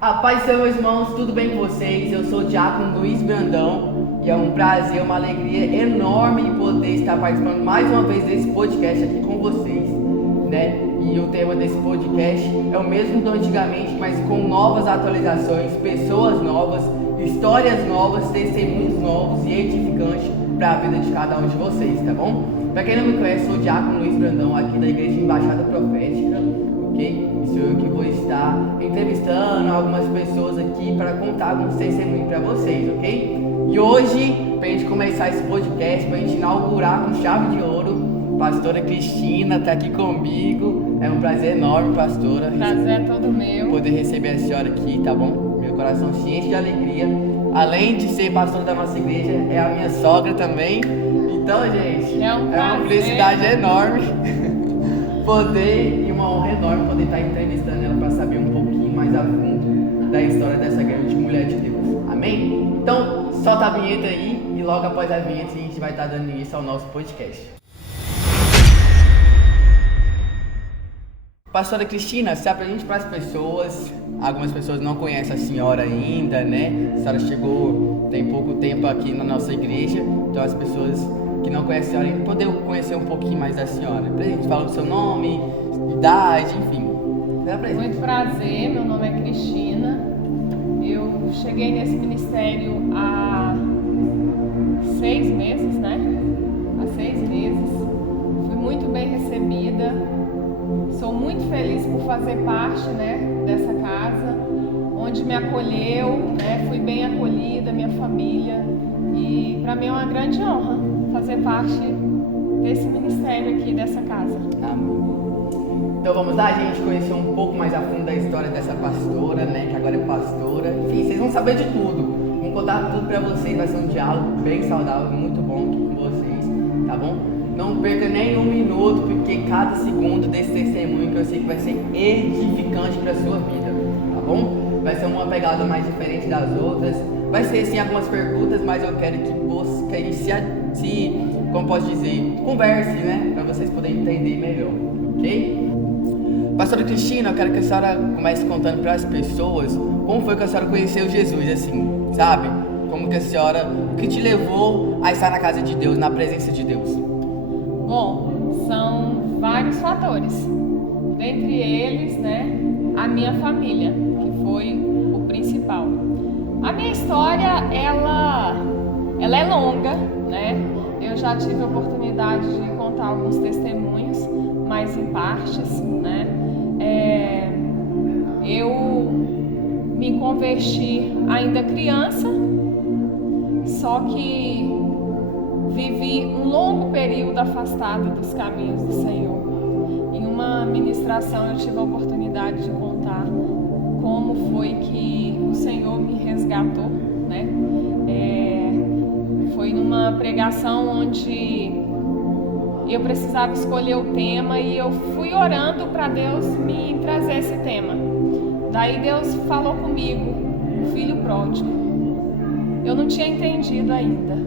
A paz do Senhor, irmãos, tudo bem com vocês? Eu sou o Diácono Luiz Brandão e é um prazer, uma alegria enorme poder estar participando mais uma vez desse podcast aqui com vocês, né? E o tema desse podcast é o mesmo do antigamente, mas com novas atualizações, pessoas novas, histórias novas, testemunhos novos e edificantes para a vida de cada um de vocês, tá bom? Para quem não me conhece, sou o Diácono Luiz Brandão aqui da Igreja Embaixada Profética, ok? Sou eu que vou estar entrevistando algumas pessoas aqui para contar alguns testemunhos para vocês, ok? E hoje, para a gente começar esse podcast, para a gente inaugurar com chave de ouro, a pastora Cristina está aqui comigo. É um prazer enorme, pastora. Prazer é todo meu. Poder receber a senhora aqui, tá bom? Meu coração se enche de alegria. Além de ser pastora da nossa igreja, é a minha sogra também. Então, gente, é uma felicidade enorme poder e uma honra enorme poder estar entrevistando ela para saber um pouquinho mais a fundo da história dessa grande mulher de Deus. Amém? Então, solta a vinheta aí e logo após a vinheta a gente vai estar dando início ao nosso podcast. Pastora Cristina, se apresente para as pessoas. Algumas pessoas não conhecem a senhora ainda, né? A senhora chegou tem pouco tempo aqui na nossa igreja, então as pessoas que não conhecem a senhora ainda poder conhecer um pouquinho mais da senhora. Pra gente falar o seu nome, idade, enfim. Muito prazer, meu nome é Cristina. Eu cheguei nesse ministério há 6 meses, né? Há 6 meses. Fui muito bem recebida. Sou muito feliz por fazer parte, né, dessa casa, onde me acolheu, né? Fui bem acolhida, minha família. E para mim é uma grande honra fazer parte desse ministério aqui, dessa casa. Amém. Então vamos lá, gente, conhecer um pouco mais a fundo da história dessa pastora, né, que agora é pastora. Enfim, vocês vão saber de tudo. Vamos contar tudo pra vocês, vai ser um diálogo bem saudável, muito bom aqui com vocês, tá bom? Não perca nem um minuto, porque cada segundo desse testemunho que eu sei que vai ser edificante pra sua vida, tá bom? Vai ser uma pegada mais diferente das outras. Vai ser sim algumas perguntas, mas eu quero que a gente como posso dizer, converse, né? Para vocês poderem entender melhor, ok? Pastora Cristina, eu quero que a senhora comece contando para as pessoas como foi que a senhora conheceu Jesus, assim, sabe? Como que a senhora, o que te levou a estar na casa de Deus, na presença de Deus? Bom, são vários fatores. Dentre eles, né, a minha família, que foi o principal. A minha história, ela é longa, né? Eu já tive a oportunidade de contar alguns testemunhos, mas em partes, né? Eu me converti ainda criança, só que vivi um longo período afastada dos caminhos do Senhor. Em uma ministração eu tive a oportunidade de contar como foi que o Senhor me resgatou, né? Foi numa pregação onde eu precisava escolher o tema e eu fui orando para Deus me trazer esse tema. Daí Deus falou comigo, o filho pródigo. Eu não tinha entendido ainda.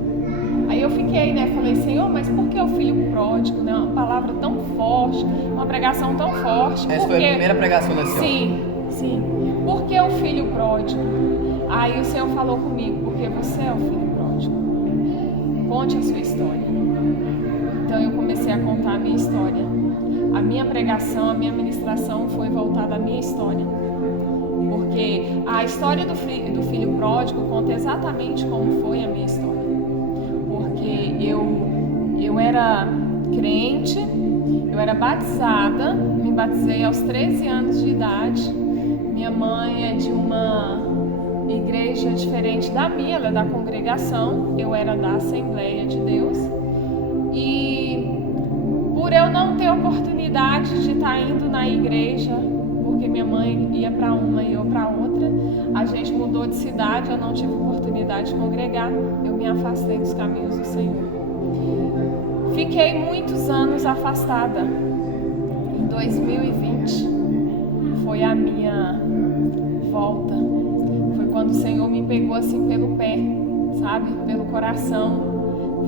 Aí eu fiquei, né? Falei, Senhor, mas por que o filho pródigo, né? Uma palavra tão forte, uma pregação tão forte. Essa foi a primeira pregação da senhora? Sim. Por que o filho pródigo? Aí o Senhor falou comigo, porque você é o filho pródigo. Conte a sua história. Então eu comecei a contar a minha história. A minha pregação, a minha ministração foi voltada à minha história. Porque a história do filho pródigo conta exatamente como foi a minha história. Porque eu era crente, eu era batizada, me batizei aos 13 anos de idade. Minha mãe é de uma igreja diferente da minha, ela é da congregação, eu era da Assembleia de Deus. E por eu não ter oportunidade de estar indo na igreja, porque minha mãe ia para uma e eu para outra, a gente mudou de cidade, eu não tive oportunidade de congregar, eu me afastei dos caminhos do Senhor. Fiquei muitos anos afastada. Em 2020 foi a minha volta. Foi quando o Senhor me pegou assim pelo pé, sabe? Pelo coração.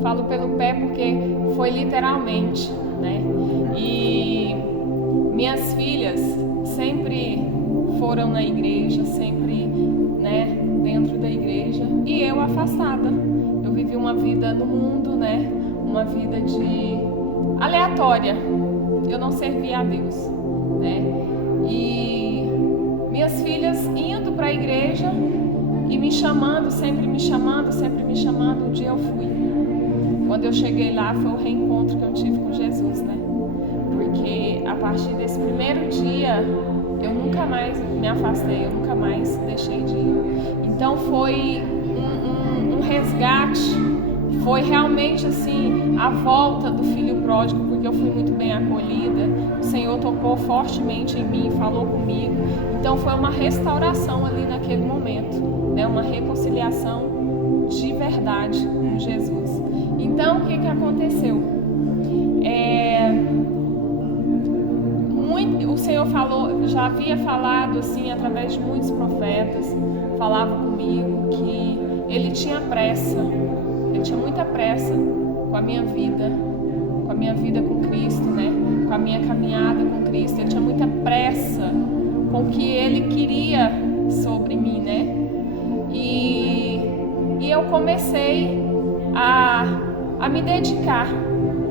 Falo pelo pé porque foi literalmente, né? E minhas filhas sempre foram na igreja, sempre, né, dentro da igreja, e eu afastada. Eu vivi uma vida no mundo, né, uma vida aleatória. Eu não servia a Deus, né? E minhas filhas indo para a igreja e me chamando, sempre me chamando, sempre me chamando. Um dia eu fui. Quando eu cheguei lá, foi o reencontro que eu tive com Jesus, né? Porque a partir desse primeiro dia, eu nunca mais me afastei, eu nunca mais deixei de ir. Então foi um resgate, foi realmente assim, a volta do filho pródigo, porque eu fui muito bem acolhida, o Senhor tocou fortemente em mim, falou comigo. Então foi uma restauração ali naquele momento, né? Uma reconciliação de verdade com Jesus. Então, o que aconteceu? O Senhor falou, já havia falado assim, através de muitos profetas, falava comigo que Ele tinha pressa, Ele tinha muita pressa com a minha vida com Cristo, né? Com a minha caminhada com Cristo. Ele tinha muita pressa com o que Ele queria sobre mim, né? E eu comecei a me dedicar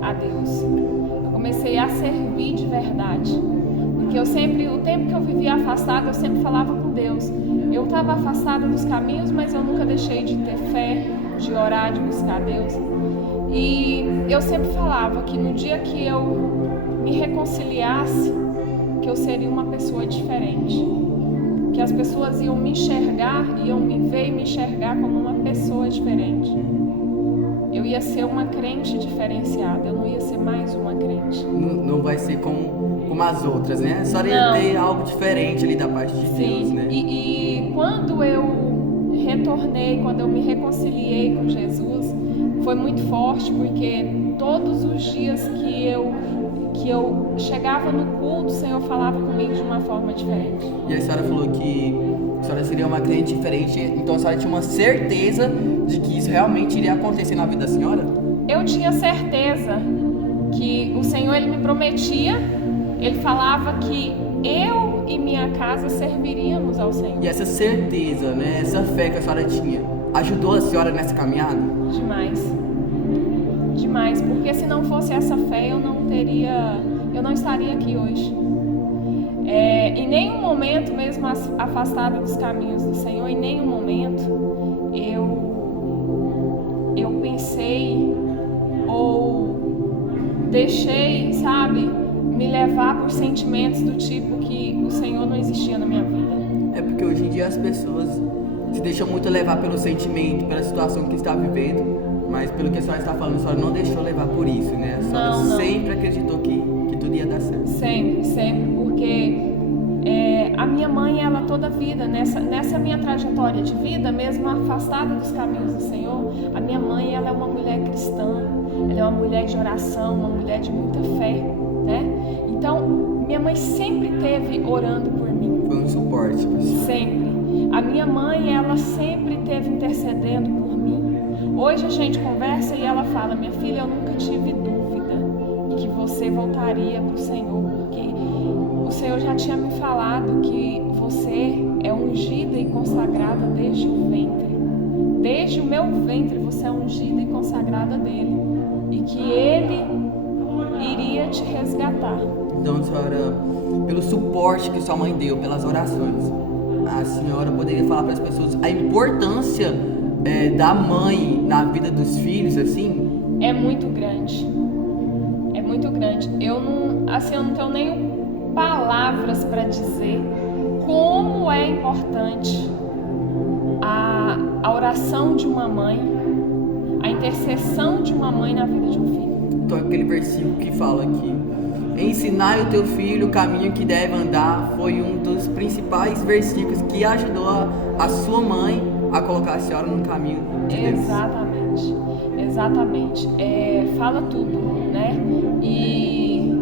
a Deus. Eu comecei a servir de verdade. Porque eu sempre, o tempo que eu vivia afastada, eu sempre falava com Deus. Eu estava afastada dos caminhos, mas eu nunca deixei de ter fé, de orar, de buscar Deus. E eu sempre falava que no dia que eu me reconciliasse, que eu seria uma pessoa diferente. Que as pessoas iam me enxergar, iam me ver e me enxergar como uma pessoa diferente. Eu ia ser uma crente diferenciada, eu não ia ser mais uma crente. Não vai ser como as outras, né? Só ia ter algo diferente ali da parte de Deus, né? E quando eu retornei, quando eu me reconciliei com Jesus, foi muito forte, porque todos os dias que eu chegava no culto, o Senhor falava comigo de uma forma diferente. E a senhora falou que a senhora seria uma crente diferente, então a senhora tinha uma certeza de que isso realmente iria acontecer na vida da senhora? Eu tinha certeza que o Senhor, Ele me prometia, Ele falava que eu e minha casa serviríamos ao Senhor. E essa certeza, né, essa fé que a senhora tinha, ajudou a senhora nessa caminhada? Demais, porque se não fosse essa fé, eu não estaria aqui hoje. Em nenhum momento, mesmo afastada dos caminhos do Senhor, em nenhum momento eu pensei ou deixei, sabe, me levar por sentimentos do tipo que o Senhor não existia na minha vida. É porque hoje em dia as pessoas se deixam muito levar pelo sentimento, pela situação que está vivendo, mas pelo que a senhora está falando, a senhora não deixou levar por isso, né? A senhora sempre acreditou que tudo ia dar certo. Sempre, porque a minha mãe, ela toda a vida, nessa minha trajetória de vida, mesmo afastada dos caminhos do Senhor, a minha mãe, ela é uma mulher cristã, ela é uma mulher de oração, uma mulher de muita fé, né? Então, minha mãe sempre esteve orando por mim. Foi um suporte, pessoal. Sempre. A minha mãe, ela sempre esteve intercedendo por mim. Hoje a gente conversa e ela fala: minha filha, eu nunca tive dúvida que você voltaria para o Senhor, porque o Senhor já tinha me falado que você é ungida e consagrada desde o ventre. Desde o meu ventre você é ungida e consagrada dele. E que ele iria te resgatar. Então, senhora, pelo suporte que sua mãe deu, pelas orações, a senhora poderia falar para as pessoas a importância da mãe na vida dos filhos, assim? É muito grande. É muito grande. Eu não tenho nem palavras para dizer como é importante a oração de uma mãe, a intercessão de uma mãe na vida de um filho. Então, aquele versículo que fala que ensinar o teu filho o caminho que deve andar foi um dos principais versículos que ajudou a sua mãe a colocar a senhora no caminho de Deus. Exatamente. Fala tudo, né? E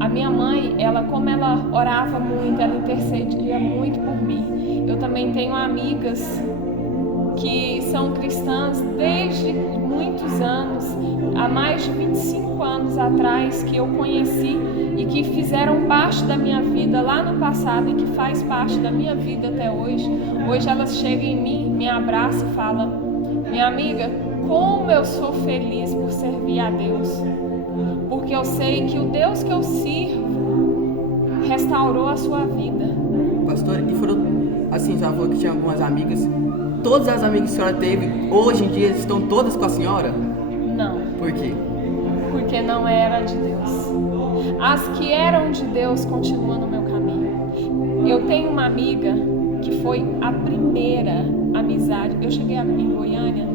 a minha mãe, como ela orava muito, ela intercedia muito por mim. Eu também tenho amigas que são cristãs desde muitos anos, há mais de 25 anos atrás, que eu conheci e que fizeram parte da minha vida lá no passado e que faz parte da minha vida até hoje. Hoje elas chegam em mim, me abraçam e falam: minha amiga, como eu sou feliz por servir a Deus, porque eu sei que o Deus que eu sirvo restaurou a sua vida. Pastor, e foram, assim, já falou que tinha algumas amigas. Todas as amigas que a senhora teve, hoje em dia, estão todas com a senhora? Não. Por quê? Porque não era de Deus. As que eram de Deus continuam no meu caminho. Eu tenho uma amiga que foi a primeira amizade. Eu cheguei em Goiânia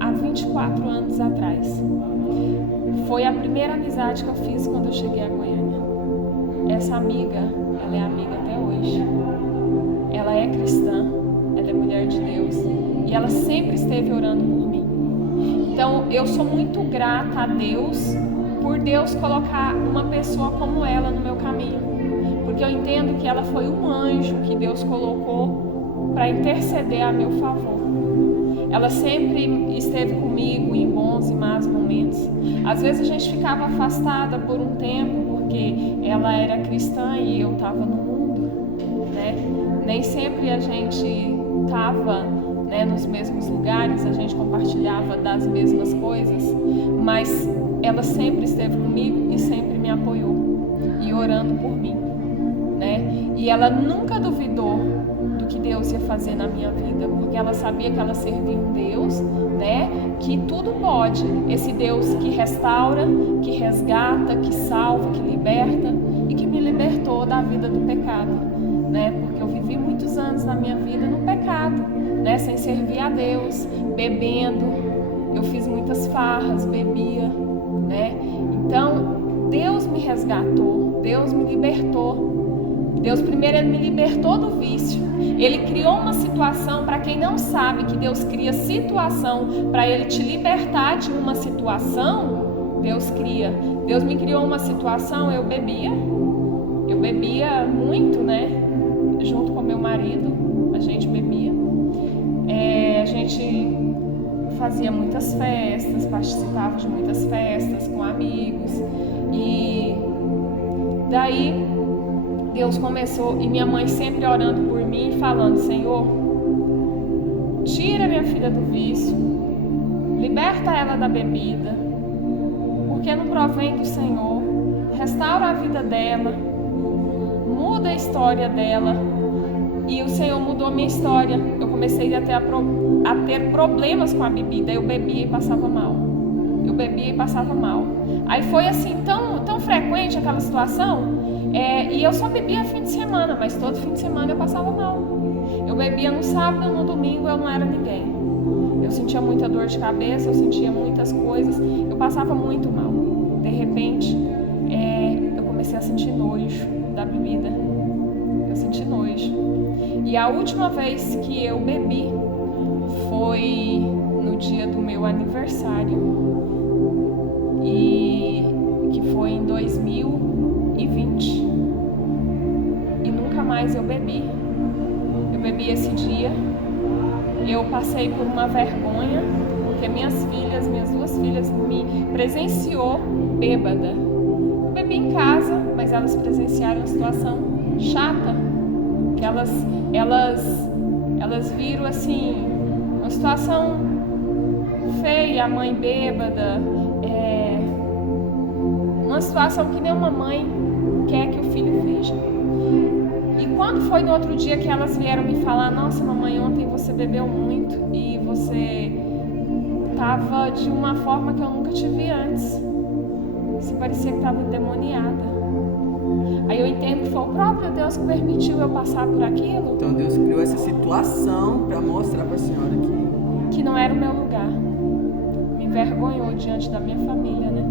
há 24 anos atrás. Foi a primeira amizade que eu fiz quando eu cheguei a Goiânia. Essa amiga, ela é amiga até hoje. Ela é cristã, ela é mulher de Deus e ela sempre esteve orando por mim. Então, eu sou muito grata a Deus por Deus colocar uma pessoa como ela no meu caminho, porque eu entendo que ela foi um anjo que Deus colocou para interceder a meu favor. Ela sempre esteve comigo em bons e maus momentos. Às vezes a gente ficava afastada por um tempo, porque ela era cristã e eu estava no mundo, né? Nem sempre a gente estava, né, nos mesmos lugares, a gente compartilhava das mesmas coisas, mas ela sempre esteve comigo e sempre me apoiou e orando por mim, né? E ela nunca duvidou do que Deus ia fazer na minha vida, porque ela sabia que ela servia um Deus, né, que tudo pode, esse Deus que restaura, que resgata, que salva, que liberta e que me libertou da vida do pecado, né? Porque eu vivi muitos anos na minha vida no pecado, né, sem servir a Deus, bebendo. Eu fiz muitas farras, bebia, né? Então, Deus me resgatou, Deus me libertou. Deus primeiro ele me libertou do vício. Ele criou uma situação, para quem não sabe que Deus cria situação para ele te libertar de uma situação, Deus cria. Deus me criou uma situação, eu bebia muito, né? Junto com meu marido, a gente bebia. A gente fazia muitas festas, participava de muitas festas com amigos. E daí Deus começou, e minha mãe sempre orando por mim, falando: Senhor, tira minha filha do vício, liberta ela da bebida, porque não provém do Senhor, restaura a vida dela, muda a história dela. E o Senhor mudou a minha história. Eu comecei a ter problemas com a bebida. Eu bebia e passava mal. Aí foi assim, tão frequente aquela situação. E eu só bebia fim de semana, mas todo fim de semana eu passava mal. Eu bebia no sábado, no domingo eu não era ninguém. Eu sentia muita dor de cabeça, eu sentia muitas coisas. Eu passava muito mal. De repente, eu comecei a sentir nojo da bebida. Eu senti nojo. E a última vez que eu bebi foi no dia do meu aniversário, e que foi em 2020. E nunca mais eu bebi. Eu bebi esse dia. Eu passei por uma vergonha, porque minhas duas filhas me presenciou bêbada. Eu bebi em casa, mas elas presenciaram uma situação chata, que elas viram assim uma situação feia, a mãe bêbada, uma situação que nenhuma mãe quer que o filho veja. E quando foi no outro dia que elas vieram me falar: nossa, mamãe, ontem você bebeu muito e você estava de uma forma que eu nunca te vi antes, você parecia que estava endemoniada. Aí eu entendo que foi o próprio Deus que permitiu eu passar por aquilo. Então Deus criou essa situação para mostrar para a senhora que não era o meu lugar. Me envergonhou diante da minha família, né?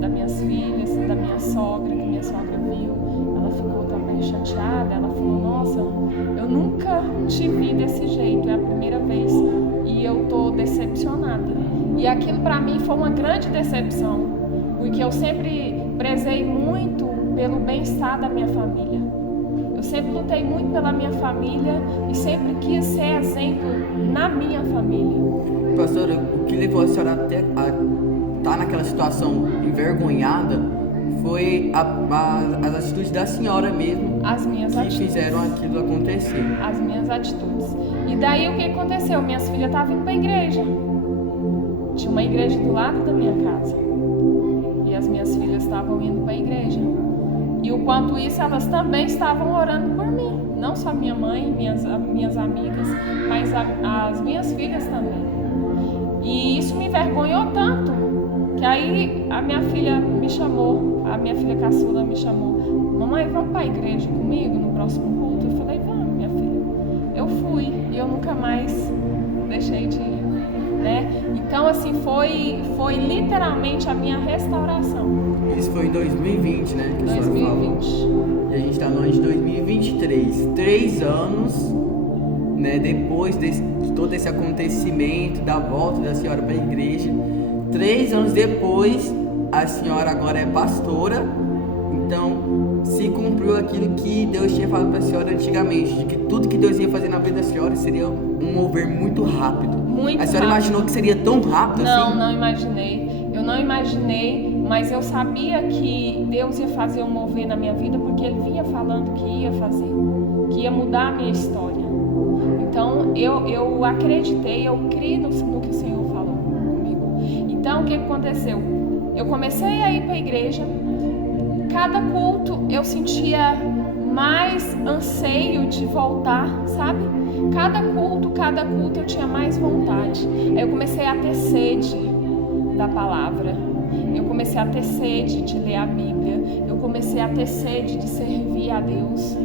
Das minhas filhas, da minha sogra, que minha sogra viu. Ela ficou também chateada. Ela falou: nossa, eu nunca te vi desse jeito, é a primeira vez. E eu tô decepcionada. E aquilo para mim foi uma grande decepção, porque eu sempre prezei muito pelo bem-estar da minha família. Eu sempre lutei muito pela minha família e sempre quis ser exemplo na minha família. Pastora, o que levou a senhora até a estar naquela situação envergonhada foi as atitudes da senhora mesmo, As minhas que atitudes. fizeram aquilo acontecer. As minhas atitudes. E daí o que aconteceu? Minhas filhas estavam indo para a igreja. Tinha uma igreja do lado da minha casa. E as minhas filhas estavam indo para a igreja. E o quanto isso, elas também estavam orando por mim. Não só minha mãe, minhas amigas, mas as minhas filhas também. E isso me envergonhou tanto, que aí a minha filha me chamou, a minha filha caçula me chamou. Mamãe, vamos para a igreja comigo no próximo culto? Eu falei, vamos, minha filha. Eu fui e eu nunca mais deixei de ir, né? Então, assim, foi literalmente a minha restauração. Isso foi em 2020, né? Que a senhora 2020. falou. E a gente está no ano de 2023. 3 anos, né? Depois de todo esse acontecimento, da volta da senhora para a igreja. 3 anos depois, a senhora agora é pastora. Então, se cumpriu aquilo que Deus tinha falado para a senhora antigamente, de que tudo que Deus ia fazer na vida da senhora seria um mover muito rápido. Muito A senhora rápido. imaginou que seria tão rápido assim? Não imaginei. Eu não imaginei, mas eu sabia que Deus ia fazer um mover na minha vida, porque Ele vinha falando que ia fazer, que ia mudar a minha história. Então, eu acreditei, eu criei no que o Senhor falou comigo. Então, o que aconteceu? Eu comecei a ir para a igreja. Cada culto eu sentia mais anseio de voltar, sabe? Cada culto eu tinha mais vontade. Aí eu comecei a ter sede da palavra. Eu comecei a ter sede de ler a Bíblia. Eu comecei a ter sede de servir a Deus.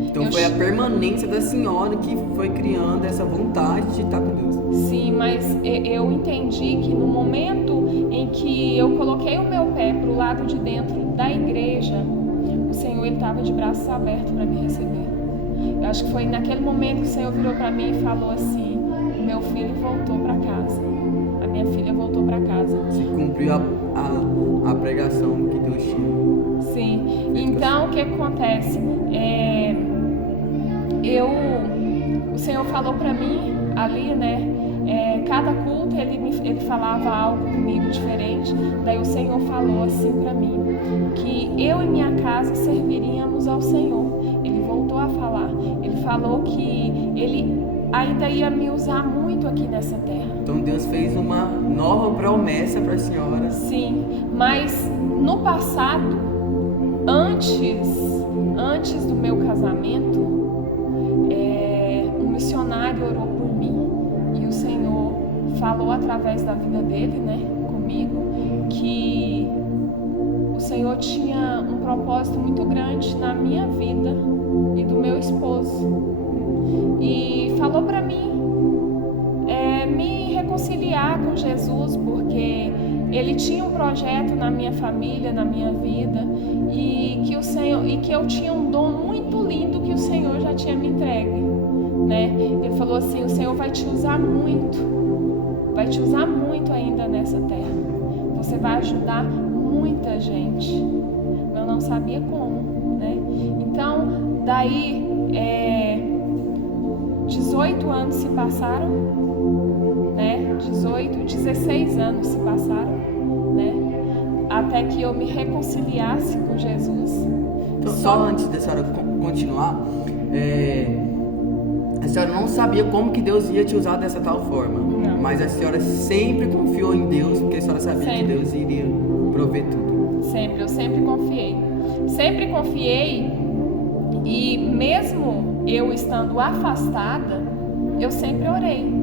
Então foi a permanência da senhora que foi criando essa vontade de estar com Deus. Sim, mas eu entendi que no momento em que eu coloquei o meu pé pro lado de dentro da igreja, o Senhor estava de braços abertos para me receber. Eu acho que foi naquele momento que o Senhor virou para mim e falou assim: meu filho voltou para casa, a minha filha voltou para casa. Se cumpriu a pregação que Deus tinha. Sim, então o que acontece? O Senhor falou para mim ali, né? Cada culto ele falava algo comigo diferente. Daí o Senhor falou assim para mim, que eu e minha casa serviríamos ao Senhor. Ele voltou a falar. Ele falou que Ele ainda ia me usar muito aqui nessa terra. Então Deus fez uma nova promessa para a senhora. Sim, mas no passado, antes do meu casamento, um missionário orou por mim e o Senhor falou através da vida dele, né, comigo, que o Senhor tinha um propósito muito grande na minha vida e do meu esposo. E falou para mim me reconciliar com Jesus, porque Ele tinha um projeto na minha família, na minha vida, e que eu tinha um dom muito lindo que o Senhor já tinha me entregue, né? Ele falou assim: o Senhor vai te usar muito ainda nessa terra. Você vai ajudar muita gente. Eu não sabia como, né? Então, daí 18 anos se passaram, né? 16 anos se passaram, né? Até que eu me reconciliasse com Jesus. Então, só antes da senhora continuar, a senhora não sabia como que Deus ia te usar dessa tal forma. Não. Mas a senhora sempre confiou em Deus, porque a senhora sabia que Deus iria prover tudo. Sempre, eu sempre confiei. Sempre confiei, e mesmo eu estando afastada, eu sempre orei.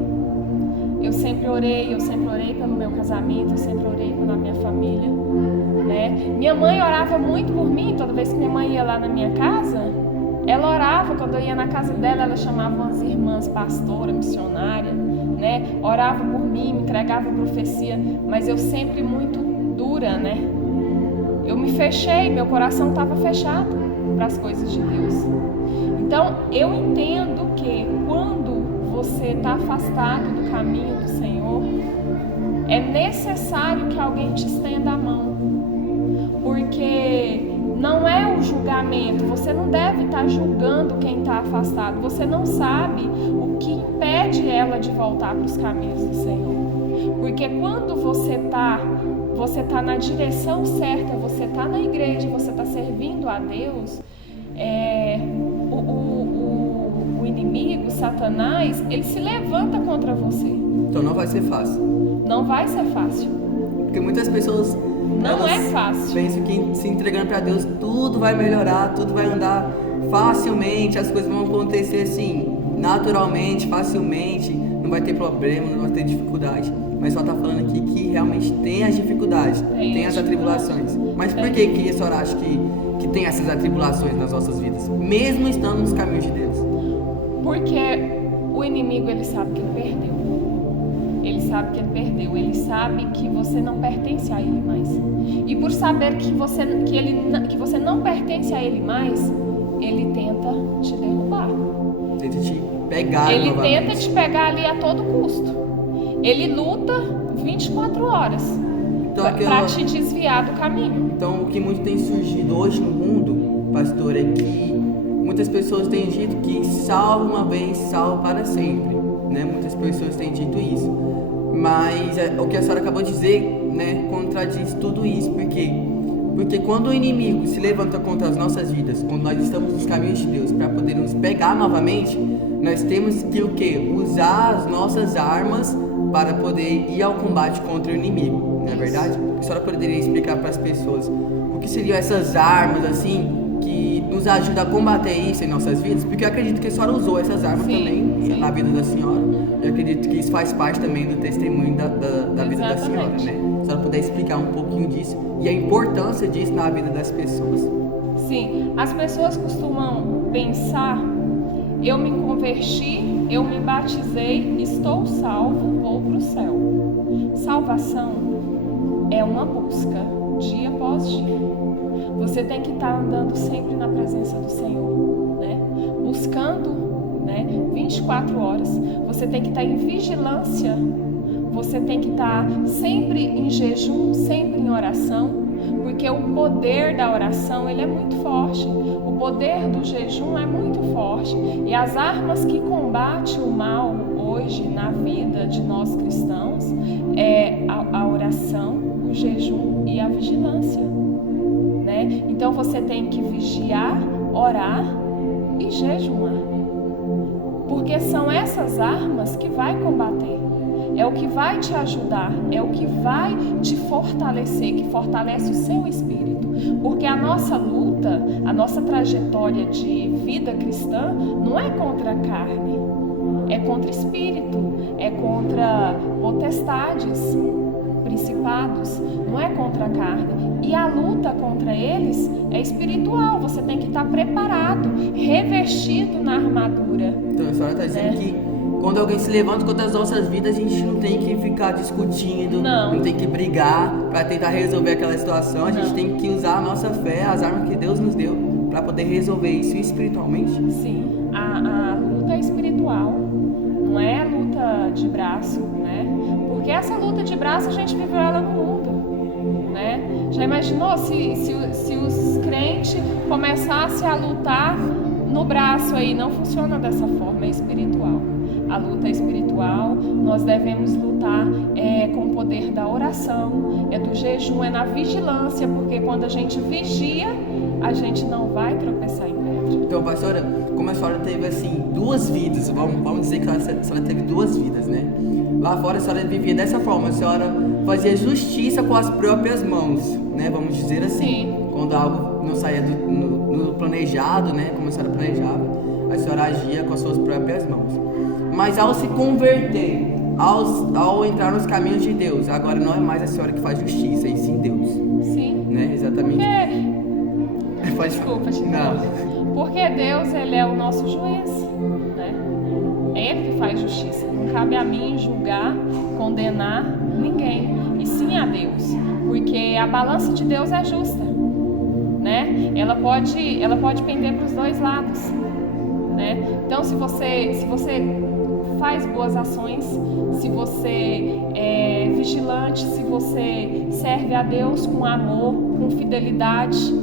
Eu sempre orei pelo meu casamento, eu sempre orei pela minha família, né? Minha mãe orava muito por mim. Toda vez que minha mãe ia lá na minha casa, ela orava. Quando eu ia na casa dela, ela chamava umas irmãs pastora, missionária, né? Orava por mim, me entregava profecia, mas eu sempre muito dura, né? Eu me fechei, meu coração estava fechado para as coisas de Deus. Então, eu entendo que quando você está afastado do caminho do Senhor, é necessário que alguém te estenda a mão, porque não é o julgamento. Você não deve estar julgando quem está afastado. Você não sabe o que impede ela de voltar para os caminhos do Senhor. Porque quando você tá na direção certa, você está na igreja, você está servindo a Deus, o inimigo, Satanás, ele se levanta contra você. Então não vai ser fácil. Não vai ser fácil. Porque muitas pessoas não é fácil. Pensam que se entregando para Deus tudo vai melhorar, tudo vai andar facilmente, as coisas vão acontecer assim, naturalmente, facilmente, não vai ter problema, não vai ter dificuldade. Mas só está falando aqui que realmente tem as dificuldades, tem as atribulações. Mas por que a senhora acha que tem essas atribulações nas nossas vidas, mesmo estando nos caminhos de Deus? Porque o inimigo, ele sabe que ele perdeu. Ele sabe que ele perdeu. Ele sabe que você não pertence a ele mais. E por saber que você não pertence a ele mais, ele tenta te derrubar. Tenta te pegar. Ele novamente. tenta te pegar ali a todo custo. Ele luta 24 horas para te desviar do caminho. Então, o que muito tem surgido hoje no mundo, pastor, é que muitas pessoas têm dito que salvo uma vez, salvo para sempre, né? Muitas pessoas têm dito isso. Mas o que a senhora acabou de dizer, né, contradiz tudo isso. Por quê? Porque quando o inimigo se levanta contra as nossas vidas, quando nós estamos nos caminhos de Deus para poder nos pegar novamente, nós temos que o quê? Usar as nossas armas para poder ir ao combate contra o inimigo, não é verdade? A senhora poderia explicar para as pessoas o que seriam essas armas, assim, que nos ajudam a combater isso em nossas vidas? Porque eu acredito que a senhora usou essas armas também na vida da senhora. Eu acredito que isso faz parte também do testemunho da vida da senhora, né? Se a senhora puder explicar um pouquinho disso e a importância disso na vida das pessoas. Sim, as pessoas costumam pensar: eu me converti, eu me batizei, estou salvo, vou para o céu. Salvação é uma busca, dia após dia. Você tem que estar andando sempre na presença do Senhor, né? Buscando, né? 24 horas. Você tem que estar em vigilância. Você tem que estar sempre em jejum, sempre em oração, porque o poder da oração, ele é muito forte. O poder do jejum é muito forte. E as armas que combatem o mal hoje na vida de nós cristãos é a oração, o jejum e a vigilância, né? Então você tem que vigiar, orar e jejuar. Porque são essas armas que vai combater. É o que vai te ajudar, é o que vai te fortalecer, que fortalece o seu espírito. Porque a nossa luta, a nossa trajetória de vida cristã não é contra a carne, é contra espírito, é contra potestades, principados, não é contra a carne. E a luta contra eles é espiritual, você tem que estar preparado, revestido na armadura. Então a senhora está dizendo que quando alguém se levanta contra as nossas vidas, a gente não tem que ficar discutindo, não tem que brigar para tentar resolver aquela situação. A gente tem que usar a nossa fé, as armas que Deus nos deu, para poder resolver isso espiritualmente. Sim, a luta é espiritual, não é luta de braço, né? Porque essa luta de braço a gente viveu ela no mundo, né? Já imaginou se os crentes começassem a lutar no braço aí? Não funciona dessa forma, é espiritual. A luta é espiritual, nós devemos lutar com o poder da oração, é do jejum, é na vigilância, porque quando a gente vigia, a gente não vai tropeçar em pedra. Então, pastora, como a senhora teve assim duas vidas, vamos dizer que a senhora teve duas vidas, né? Lá fora a senhora vivia dessa forma, a senhora fazia justiça com as próprias mãos, né? Vamos dizer assim. Sim. Quando algo não saía do planejado, né? Como a senhora planejava, a senhora agia com as suas próprias mãos. Mas ao se converter, ao entrar nos caminhos de Deus, agora não é mais a senhora que faz justiça, e sim Deus. Sim. Né? Exatamente. Desculpa, não. Porque Deus, ele é o nosso juiz, né? É Ele que faz justiça. Não cabe a mim julgar, condenar ninguém, e sim a Deus. Porque a balança de Deus é justa, né? Ela pode pender para os dois lados, né? Então, se você faz boas ações, se você é vigilante, se você serve a Deus com amor, com fidelidade,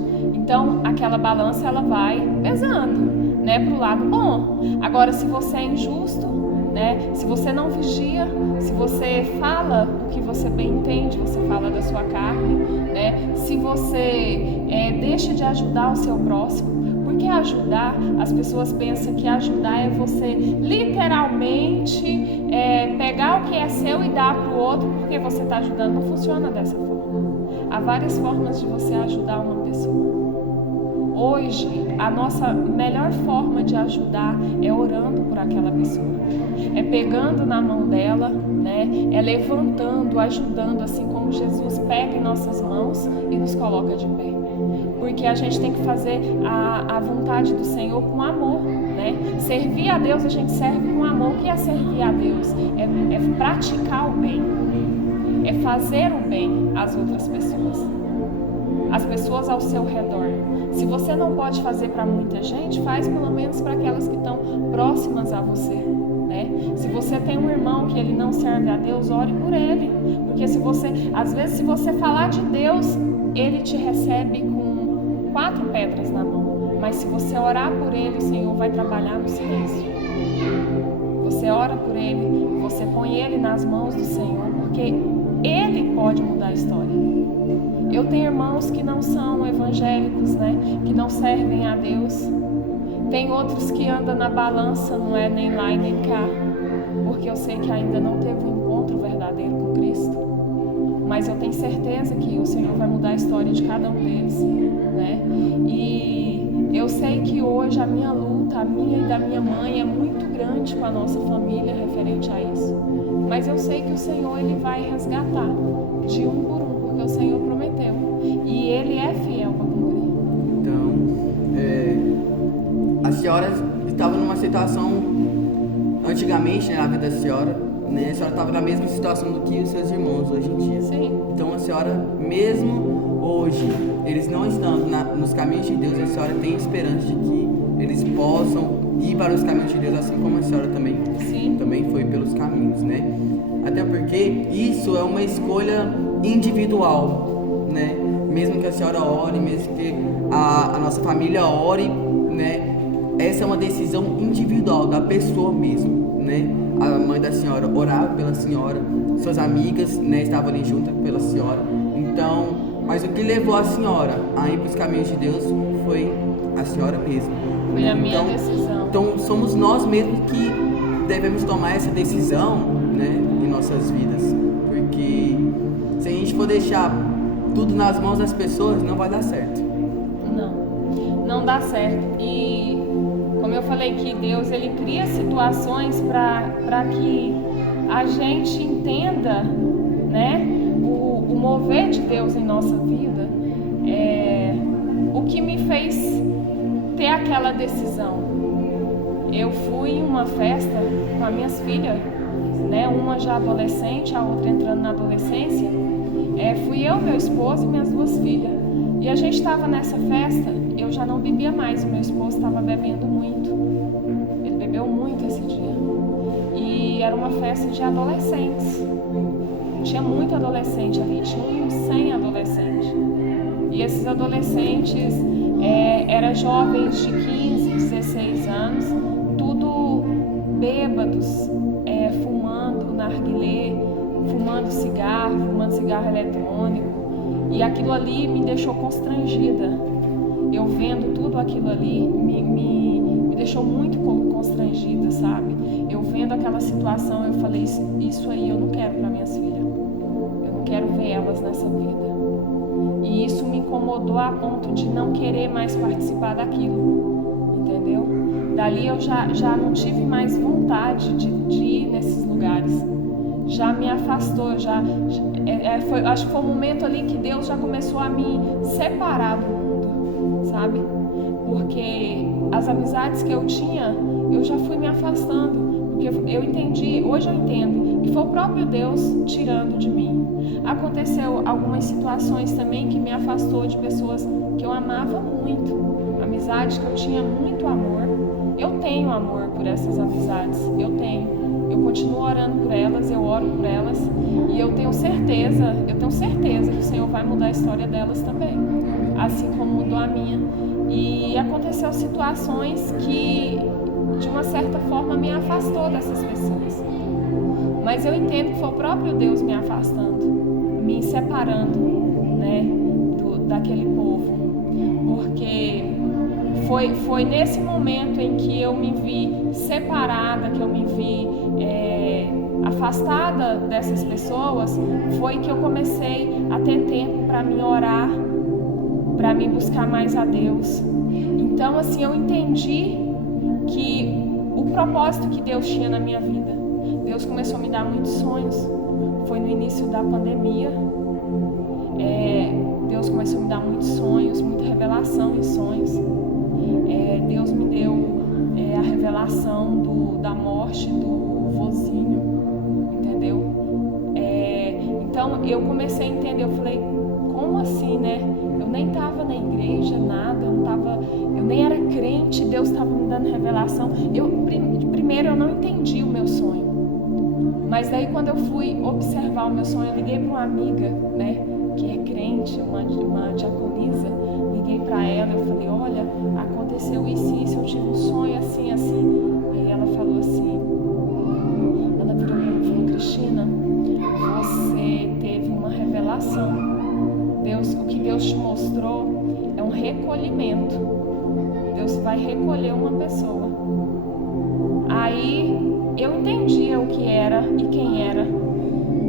Então, aquela balança, ela vai pesando, né, para o lado bom. Agora, se você é injusto, né, se você não vigia, se você fala o que você bem entende, você fala da sua carne, né, se você deixa de ajudar o seu próximo, porque ajudar, as pessoas pensam que ajudar é você literalmente pegar o que é seu e dar para o outro porque você está ajudando. Não funciona dessa forma. Há várias formas de você ajudar uma pessoa. Hoje, a nossa melhor forma de ajudar é orando por aquela pessoa. É pegando na mão dela, né? É levantando, ajudando, assim como Jesus pega em nossas mãos e nos coloca de pé. Porque a gente tem que fazer a vontade do Senhor com amor, né? Servir a Deus, a gente serve com amor. O que é servir a Deus? É praticar o bem. É fazer o bem às outras pessoas. As pessoas ao seu redor. Se você não pode fazer para muita gente, faz pelo menos para aquelas que estão próximas a você, né? Se você tem um irmão que ele não serve a Deus, ore por ele. Porque às vezes se você falar de Deus, ele te recebe com 4 pedras na mão. Mas se você orar por ele, o Senhor vai trabalhar no silêncio. Você ora por ele, você põe ele nas mãos do Senhor, porque ele pode mudar a história. Eu tenho irmãos que não são evangélicos, né? Que não servem a Deus. Tem outros que andam na balança, não é nem lá e nem cá, porque eu sei que ainda não teve um encontro verdadeiro com Cristo. Mas eu tenho certeza que o Senhor vai mudar a história de cada um deles, né? E eu sei que hoje a minha luta, a minha e da minha mãe, é muito grande com a nossa família referente a isso. Mas eu sei que o Senhor, ele vai resgatar de um por um, porque o Senhor prometeu. E ele é fiel para cumprir. Então, a senhora estava numa situação, antigamente, né, na vida da senhora, né, a senhora estava na mesma situação do que os seus irmãos hoje em dia. Sim. Então, a senhora, mesmo hoje, eles não estando nos caminhos de Deus, a senhora tem esperança de que eles possam ir para os caminhos de Deus, assim como a senhora também, também foi pelos caminhos, né? Até porque isso é uma escolha individual, né? Mesmo que a senhora ore, mesmo que a nossa família ore, né? Essa é uma decisão individual da pessoa mesmo, né? A mãe da senhora orava pela senhora, suas amigas, né, estavam ali junto pela senhora. Então, mas o que levou a senhora a ir para os caminhos de Deus foi a senhora mesma. Foi a minha decisão. Então, somos nós mesmos que devemos tomar essa decisão, né, em nossas vidas. Porque se a gente for deixar tudo nas mãos das pessoas, não vai dar certo. Não dá certo. E como eu falei que Deus, ele cria situações para que a gente entenda, né, o mover de Deus em nossa vida. O que me fez ter aquela decisão. Eu fui em uma festa com as minhas filhas, né, uma já adolescente, a outra entrando na adolescência. Fui eu, meu esposo e minhas 2 filhas. E a gente estava nessa festa, eu já não bebia mais, o meu esposo estava bebendo muito. Ele bebeu muito esse dia. E era uma festa de adolescentes. Tinha muito adolescente ali, tinha uns 100 adolescentes. E esses adolescentes eram jovens de 15, 16 anos, tudo bêbados, fumando narguilé, fumando cigarro eletrônico. E aquilo ali me deixou constrangida. Eu vendo tudo aquilo ali, me deixou muito constrangida, sabe? Eu vendo aquela situação, eu falei, isso aí eu não quero para minhas filhas. Eu não quero ver elas nessa vida. E isso me incomodou a ponto de não querer mais participar daquilo, entendeu? Dali eu já não tive mais vontade de ir nesses lugares. Já me afastou, acho que foi um momento ali que Deus já começou a me separar do mundo, sabe? Porque as amizades que eu tinha, eu já fui me afastando, porque hoje eu entendo, que foi o próprio Deus tirando de mim. Aconteceu algumas situações também que me afastou de pessoas que eu amava muito, amizades que eu tinha muito amor. Eu tenho amor por essas amizades, eu tenho. Eu continuo orando por elas, eu oro por elas e eu tenho certeza que o Senhor vai mudar a história delas também. assim como mudou a minha. E aconteceu situações que, de uma certa forma, me afastou dessas pessoas. Mas eu entendo que foi o próprio Deus me afastando, me separando, né, daquele povo. Porque foi nesse momento em que eu me vi separada, que eu me vi afastada dessas pessoas, foi que eu comecei a ter tempo para me orar, para me buscar mais a Deus. Então, assim, eu entendi que o propósito que Deus tinha na minha vida. Deus começou a me dar muitos sonhos. Foi no início da pandemia. Deus começou a me dar muitos sonhos, muita revelação em sonhos. Deus me deu a revelação da morte do vozinho, entendeu? Então eu comecei a entender, eu falei, como assim, né? Eu nem estava na igreja, nada, eu nem era crente, Deus estava me dando revelação. Primeiro eu não entendi o meu sonho, mas daí quando eu fui observar o meu sonho, eu liguei para uma amiga, né, que é crente, uma diaconisa, liguei para ela, eu falei, olha, aconteceu isso, eu tive um sonho assim, assim. Aí ela falou assim, ela virou para mim e falou, Cristina, você teve uma revelação. O que Deus te mostrou é um recolhimento. Deus vai recolher uma pessoa. Aí eu entendia o que era e quem era,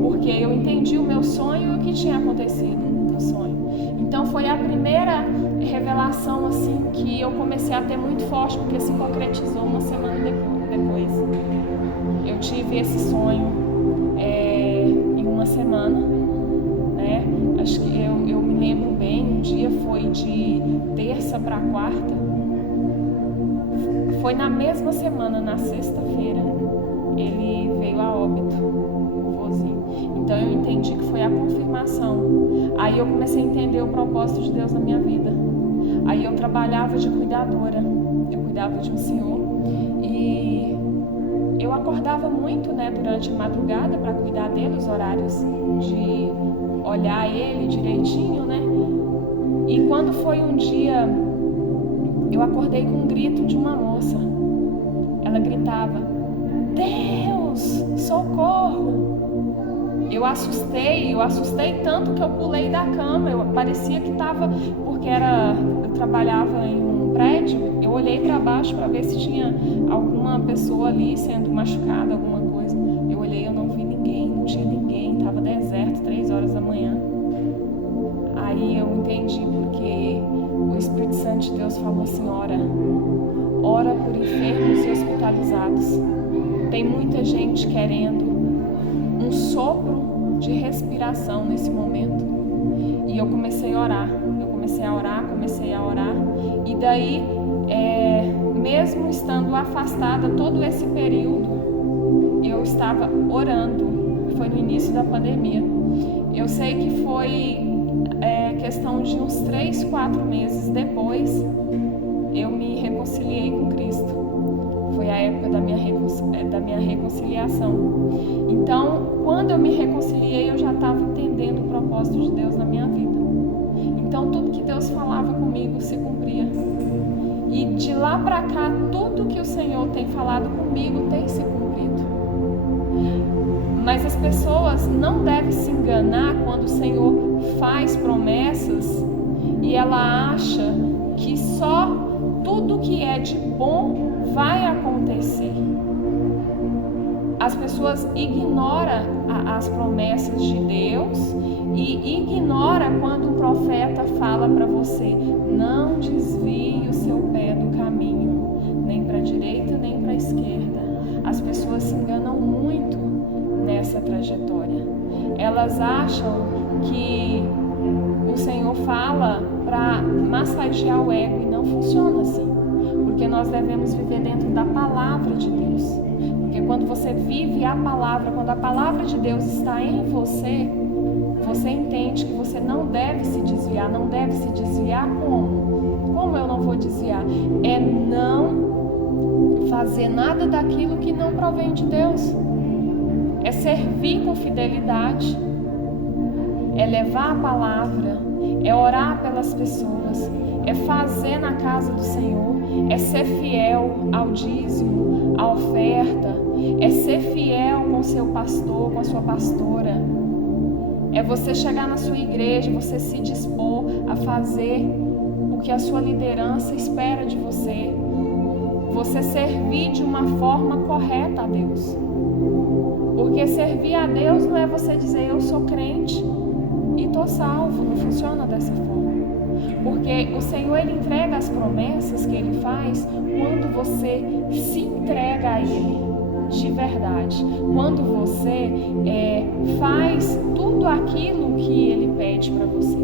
porque eu entendi o meu sonho e o que tinha acontecido no sonho. Então foi a primeira revelação assim que eu comecei a ter muito forte, porque se concretizou uma semana depois. Eu tive esse sonho em uma semana, né? Acho que eu me lembro bem, o dia foi de terça para quarta. Foi na mesma semana, na sexta-feira, ele veio a óbito, o vozinho. Então eu entendi que foi a confirmação. Aí eu comecei a entender o propósito de Deus na minha vida. Aí eu trabalhava de cuidadora, eu cuidava de um senhor e eu acordava muito, né, durante a madrugada para cuidar dele, os horários de olhar ele direitinho, né? E quando foi um dia, eu acordei com um grito de uma moça. Ela gritava, Deus, socorro! Eu assustei tanto que eu pulei da cama. Parecia que estava, porque eu trabalhava em um prédio, eu olhei para baixo para ver se tinha alguma pessoa ali sendo machucada, alguma coisa. Eu olhei, eu não vi ninguém, não tinha ninguém, estava deserto, 3 horas da manhã. Aí eu entendi porque o Espírito Santo de Deus falou assim, ora por enfermos e hospitalizados. Tem muita gente querendo um sopro de respiração nesse momento. E eu comecei a orar. E daí, mesmo estando afastada todo esse período, eu estava orando. Foi no início da pandemia. Eu sei que foi questão de uns 3, 4 meses depois, eu me reconciliei com Cristo. Foi a época da minha reconciliação. Então, quando eu me reconciliei, eu já estava entendendo o propósito de Deus na minha vida. Então, tudo que Deus falava comigo se cumpria. E de lá para cá, tudo que o Senhor tem falado comigo tem se cumprido. Mas as pessoas não devem se enganar quando o Senhor faz promessas e ela acha que só tudo que é de bom vai acontecer. As pessoas ignoram as promessas de Deus e ignoram quando o profeta fala para você, não desvie o seu pé do caminho, nem para a direita nem para a esquerda. As pessoas se enganam muito nessa trajetória. Elas acham que o Senhor fala para massagear o ego e não funciona assim. Porque nós devemos viver dentro da palavra de Deus. Porque quando você vive a palavra, quando a palavra de Deus está em você, você entende que você não deve se desviar. Não deve se desviar como? Como eu não vou desviar? É não fazer nada daquilo que não provém de Deus. É servir com fidelidade. é levar a palavra, é orar pelas pessoas, é fazer na casa do Senhor, é ser fiel ao dízimo, à oferta, é ser fiel com o seu pastor, com a sua pastora. É você chegar na sua igreja, você se dispor a fazer o que a sua liderança espera de você. Você servir de uma forma correta a Deus. Porque servir a Deus não é você dizer eu sou crente e estou salvo. Não funciona dessa forma. Porque o Senhor, Ele entrega as promessas que Ele faz quando você se entrega a Ele de verdade. Quando você faz tudo aquilo que Ele pede para você.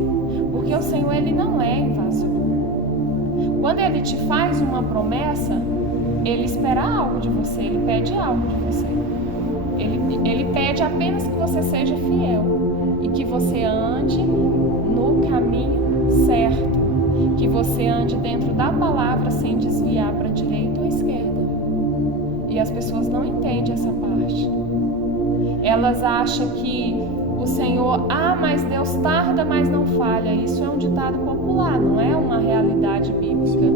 Porque o Senhor, Ele não é invasor. Quando Ele te faz uma promessa, Ele espera algo de você, Ele pede algo de você. Ele pede apenas que você seja fiel e que você ande no caminho certo, que você ande dentro da palavra sem desviar para a direita ou à esquerda. E as pessoas não entendem essa parte. Elas acham que o Senhor, mas Deus tarda, mas não falha. Isso é um ditado popular, não é uma realidade bíblica,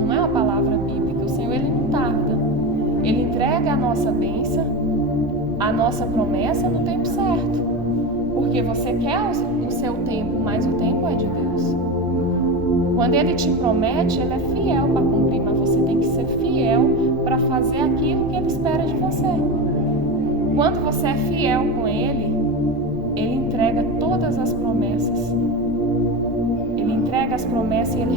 não é uma palavra bíblica. O Senhor, Ele não tarda. Ele entrega a nossa bênção, a nossa promessa no tempo certo. Porque você quer o seu tempo, mas o tempo é de Deus. Quando Ele te promete, Ele é fiel para cumprir, mas você tem que ser fiel para fazer aquilo que Ele espera de você. Quando você é fiel com Ele, Ele entrega todas as promessas. Ele entrega as promessas e Ele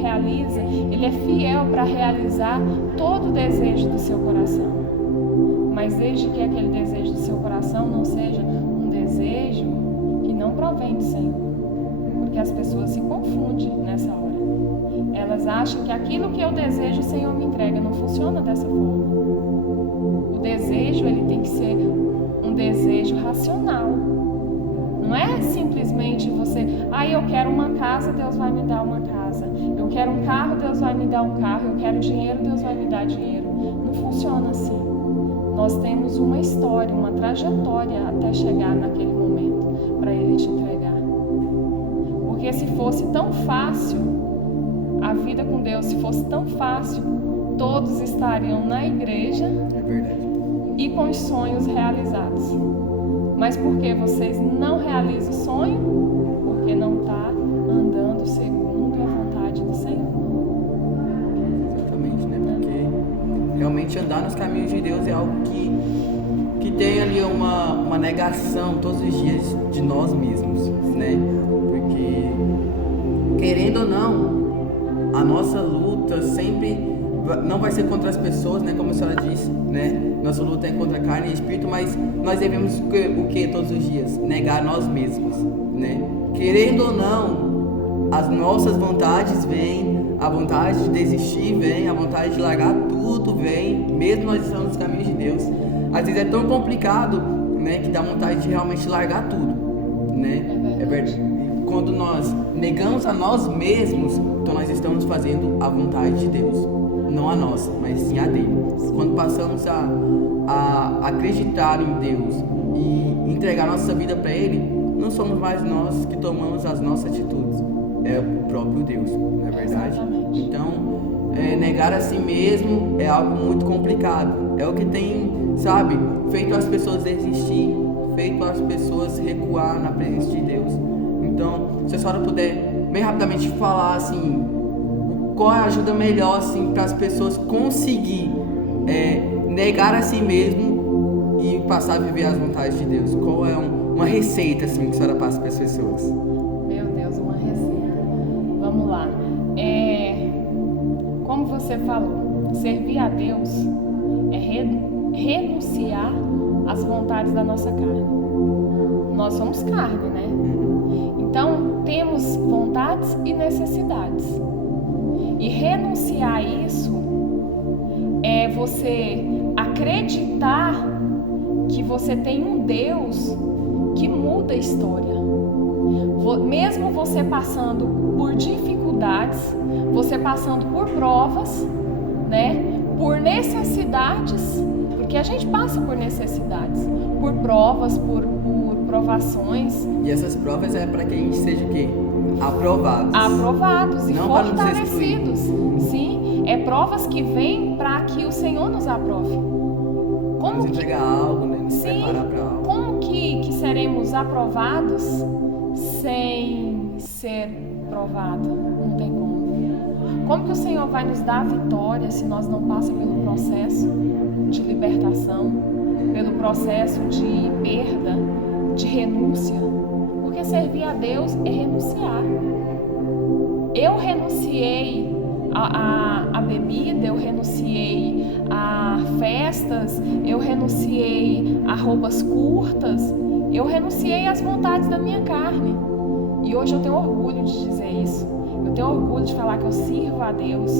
realiza. Ele é fiel para realizar todo o desejo do seu coração. Mas desde que aquele desejo do seu coração não seja um desejo que não provém do Senhor. Porque as pessoas se confundem nessa hora. Elas acham que aquilo que eu desejo, o Senhor me entrega. Não funciona dessa forma. O desejo, ele tem que ser um desejo racional. Não é simplesmente você, eu quero uma casa, Deus vai me dar uma casa. Eu quero um carro, Deus vai me dar um carro. Eu quero dinheiro, Deus vai me dar dinheiro. Não funciona assim. Nós temos uma história, uma trajetória até chegar naquele momento para Ele te entregar. Porque se fosse tão fácil, a vida com Deus, se fosse tão fácil, todos estariam na igreja e com os sonhos realizados. Mas por que vocês não realizam o sonho? Porque não está andando segundo a vontade do Senhor. Exatamente, né? Porque realmente andar nos caminhos de Deus é algo que tem ali uma negação todos os dias de nós mesmos, né? Porque, querendo ou não, a nossa luta sempre não vai ser contra as pessoas, né? Como a senhora disse, né? Nossa luta é contra a carne e espírito, mas nós devemos o que todos os dias? Negar nós mesmos, né? Querendo ou não, as nossas vontades vêm, a vontade de desistir vem, a vontade de largar tudo vem, mesmo nós estamos nos caminhos de Deus. Às vezes é tão complicado, né? Que dá vontade de realmente largar tudo, né? É verdade. Quando nós negamos a nós mesmos, então nós estamos fazendo a vontade de Deus. Não a nossa, mas sim a dele. Quando passamos a acreditar em Deus e entregar nossa vida para Ele, não somos mais nós que tomamos as nossas atitudes. É o próprio Deus, não é verdade? Exatamente. Então, negar a si mesmo é algo muito complicado. É o que tem, sabe, feito as pessoas desistir, feito as pessoas recuar na presença de Deus. Então, se a senhora puder bem rapidamente falar assim, qual é a ajuda melhor assim para as pessoas conseguir negar a si mesmo e passar a viver as vontades de Deus? Qual é uma receita assim que a senhora passa para as pessoas? Meu Deus, uma receita. Vamos lá. Como você falou, servir a Deus é renunciar às vontades da nossa carne. Nós somos carne, né? Então, temos vontades e necessidades. E renunciar a isso é você acreditar que você tem um Deus que muda a história. Mesmo você passando por dificuldades, você passando por provas, né? Por necessidades, Porque a gente passa por necessidades, por provas, por provações. E essas provas é para que a gente seja o quê? Aprovados e não para nos fortalecidos. Sim, é provas que vêm para que o Senhor nos aprove. Como nos entregar algo, né? Nos preparar para algo. Como que seremos aprovados sem ser provado? Não tem como. Como que o Senhor vai nos dar a vitória se nós não passamos pelo processo de libertação, pelo processo de perda, de renúncia? Porque servir a Deus é renunciar. Eu renunciei a bebida, eu renunciei a festas, eu renunciei a roupas curtas, eu renunciei às vontades da minha carne. E hoje eu tenho orgulho de dizer isso. Eu tenho orgulho de falar que eu sirvo a Deus.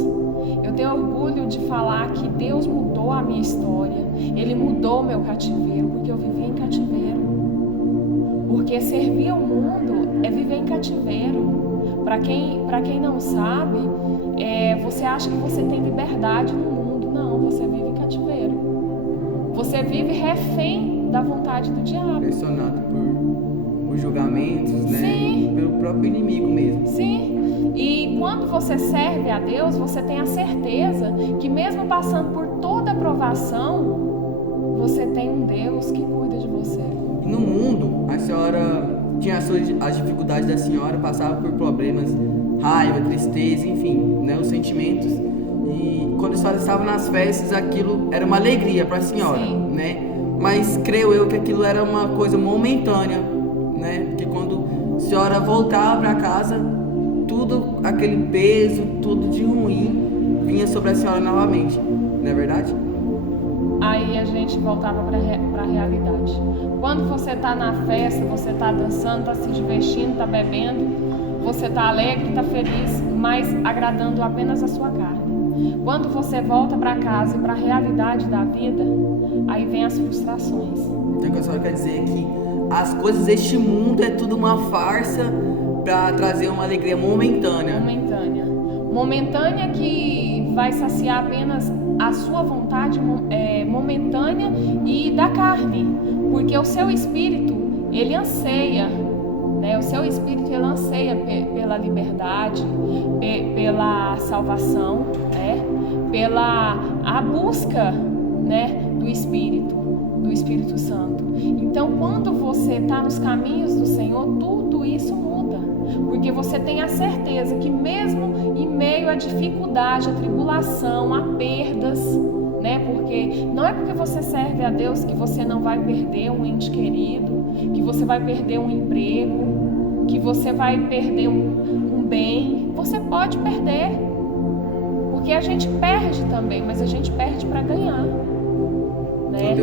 Eu tenho orgulho de falar que Deus mudou a minha história. Ele mudou o meu cativeiro, porque eu vivia em cativeiro. Porque servir ao mundo é viver em cativeiro. Para quem não sabe, você acha que você tem liberdade no mundo. Não, você vive em cativeiro. Você vive refém da vontade do diabo. Pressionado por julgamentos, né? Sim. Pelo próprio inimigo mesmo. Sim. E quando você serve a Deus, você tem a certeza que mesmo passando por toda a provação, você tem um Deus que cuida de você. E no mundo, a senhora tinha as dificuldades da senhora, passava por problemas, raiva, tristeza, enfim, né, os sentimentos. E quando a senhora estava nas festas, aquilo era uma alegria para a senhora, Sim. né? Mas creio eu que aquilo era uma coisa momentânea, né? Porque quando a senhora voltava para casa, tudo aquele peso, tudo de ruim vinha sobre a senhora novamente, não é verdade? Aí a gente voltava para a realidade. Quando você está na festa, você está dançando, está se divertindo, está bebendo, você está alegre, está feliz, mas agradando apenas a sua carne. Quando você volta para casa e para a realidade da vida, aí vem as frustrações. Então o que a senhora quer dizer é que as coisas deste mundo é tudo uma farsa para trazer uma alegria momentânea. Momentânea que vai saciar apenas a sua vontade momentânea e da carne, porque o seu espírito ele anseia, né? O seu espírito ele anseia pela liberdade, pela salvação, né? Pela a busca, né? Do Espírito Santo. Então, quando você está nos caminhos do Senhor, tudo isso muda, porque você tem a certeza que mesmo em meio à dificuldade, à tribulação, a perdas, né? Porque não é porque você serve a Deus que você não vai perder um ente querido, que você vai perder um emprego, que você vai perder um bem. Você pode perder, porque a gente perde também, mas a gente perde para ganhar, né?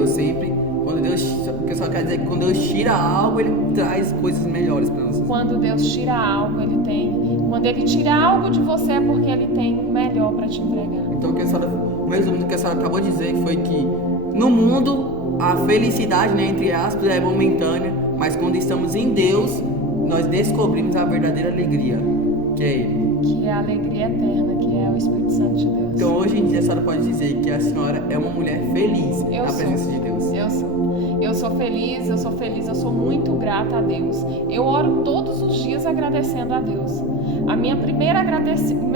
Quando Deus, o que só quer dizer que quando Deus tira algo, Ele traz coisas melhores para nós. Quando Deus tira algo, quando Ele tira algo de você, é porque Ele tem o melhor para te entregar. Então, o resumo do que a senhora acabou de dizer foi que no mundo a felicidade, né, entre aspas, é momentânea, mas quando estamos em Deus, nós descobrimos a verdadeira alegria, que é Ele. Que é a alegria eterna, que é o Espírito Santo de Deus. Então, hoje em dia, a senhora pode dizer que a senhora é uma mulher feliz na presença de Deus. Eu sou feliz, eu sou muito grata a Deus. Eu oro todos os dias agradecendo a Deus. O meu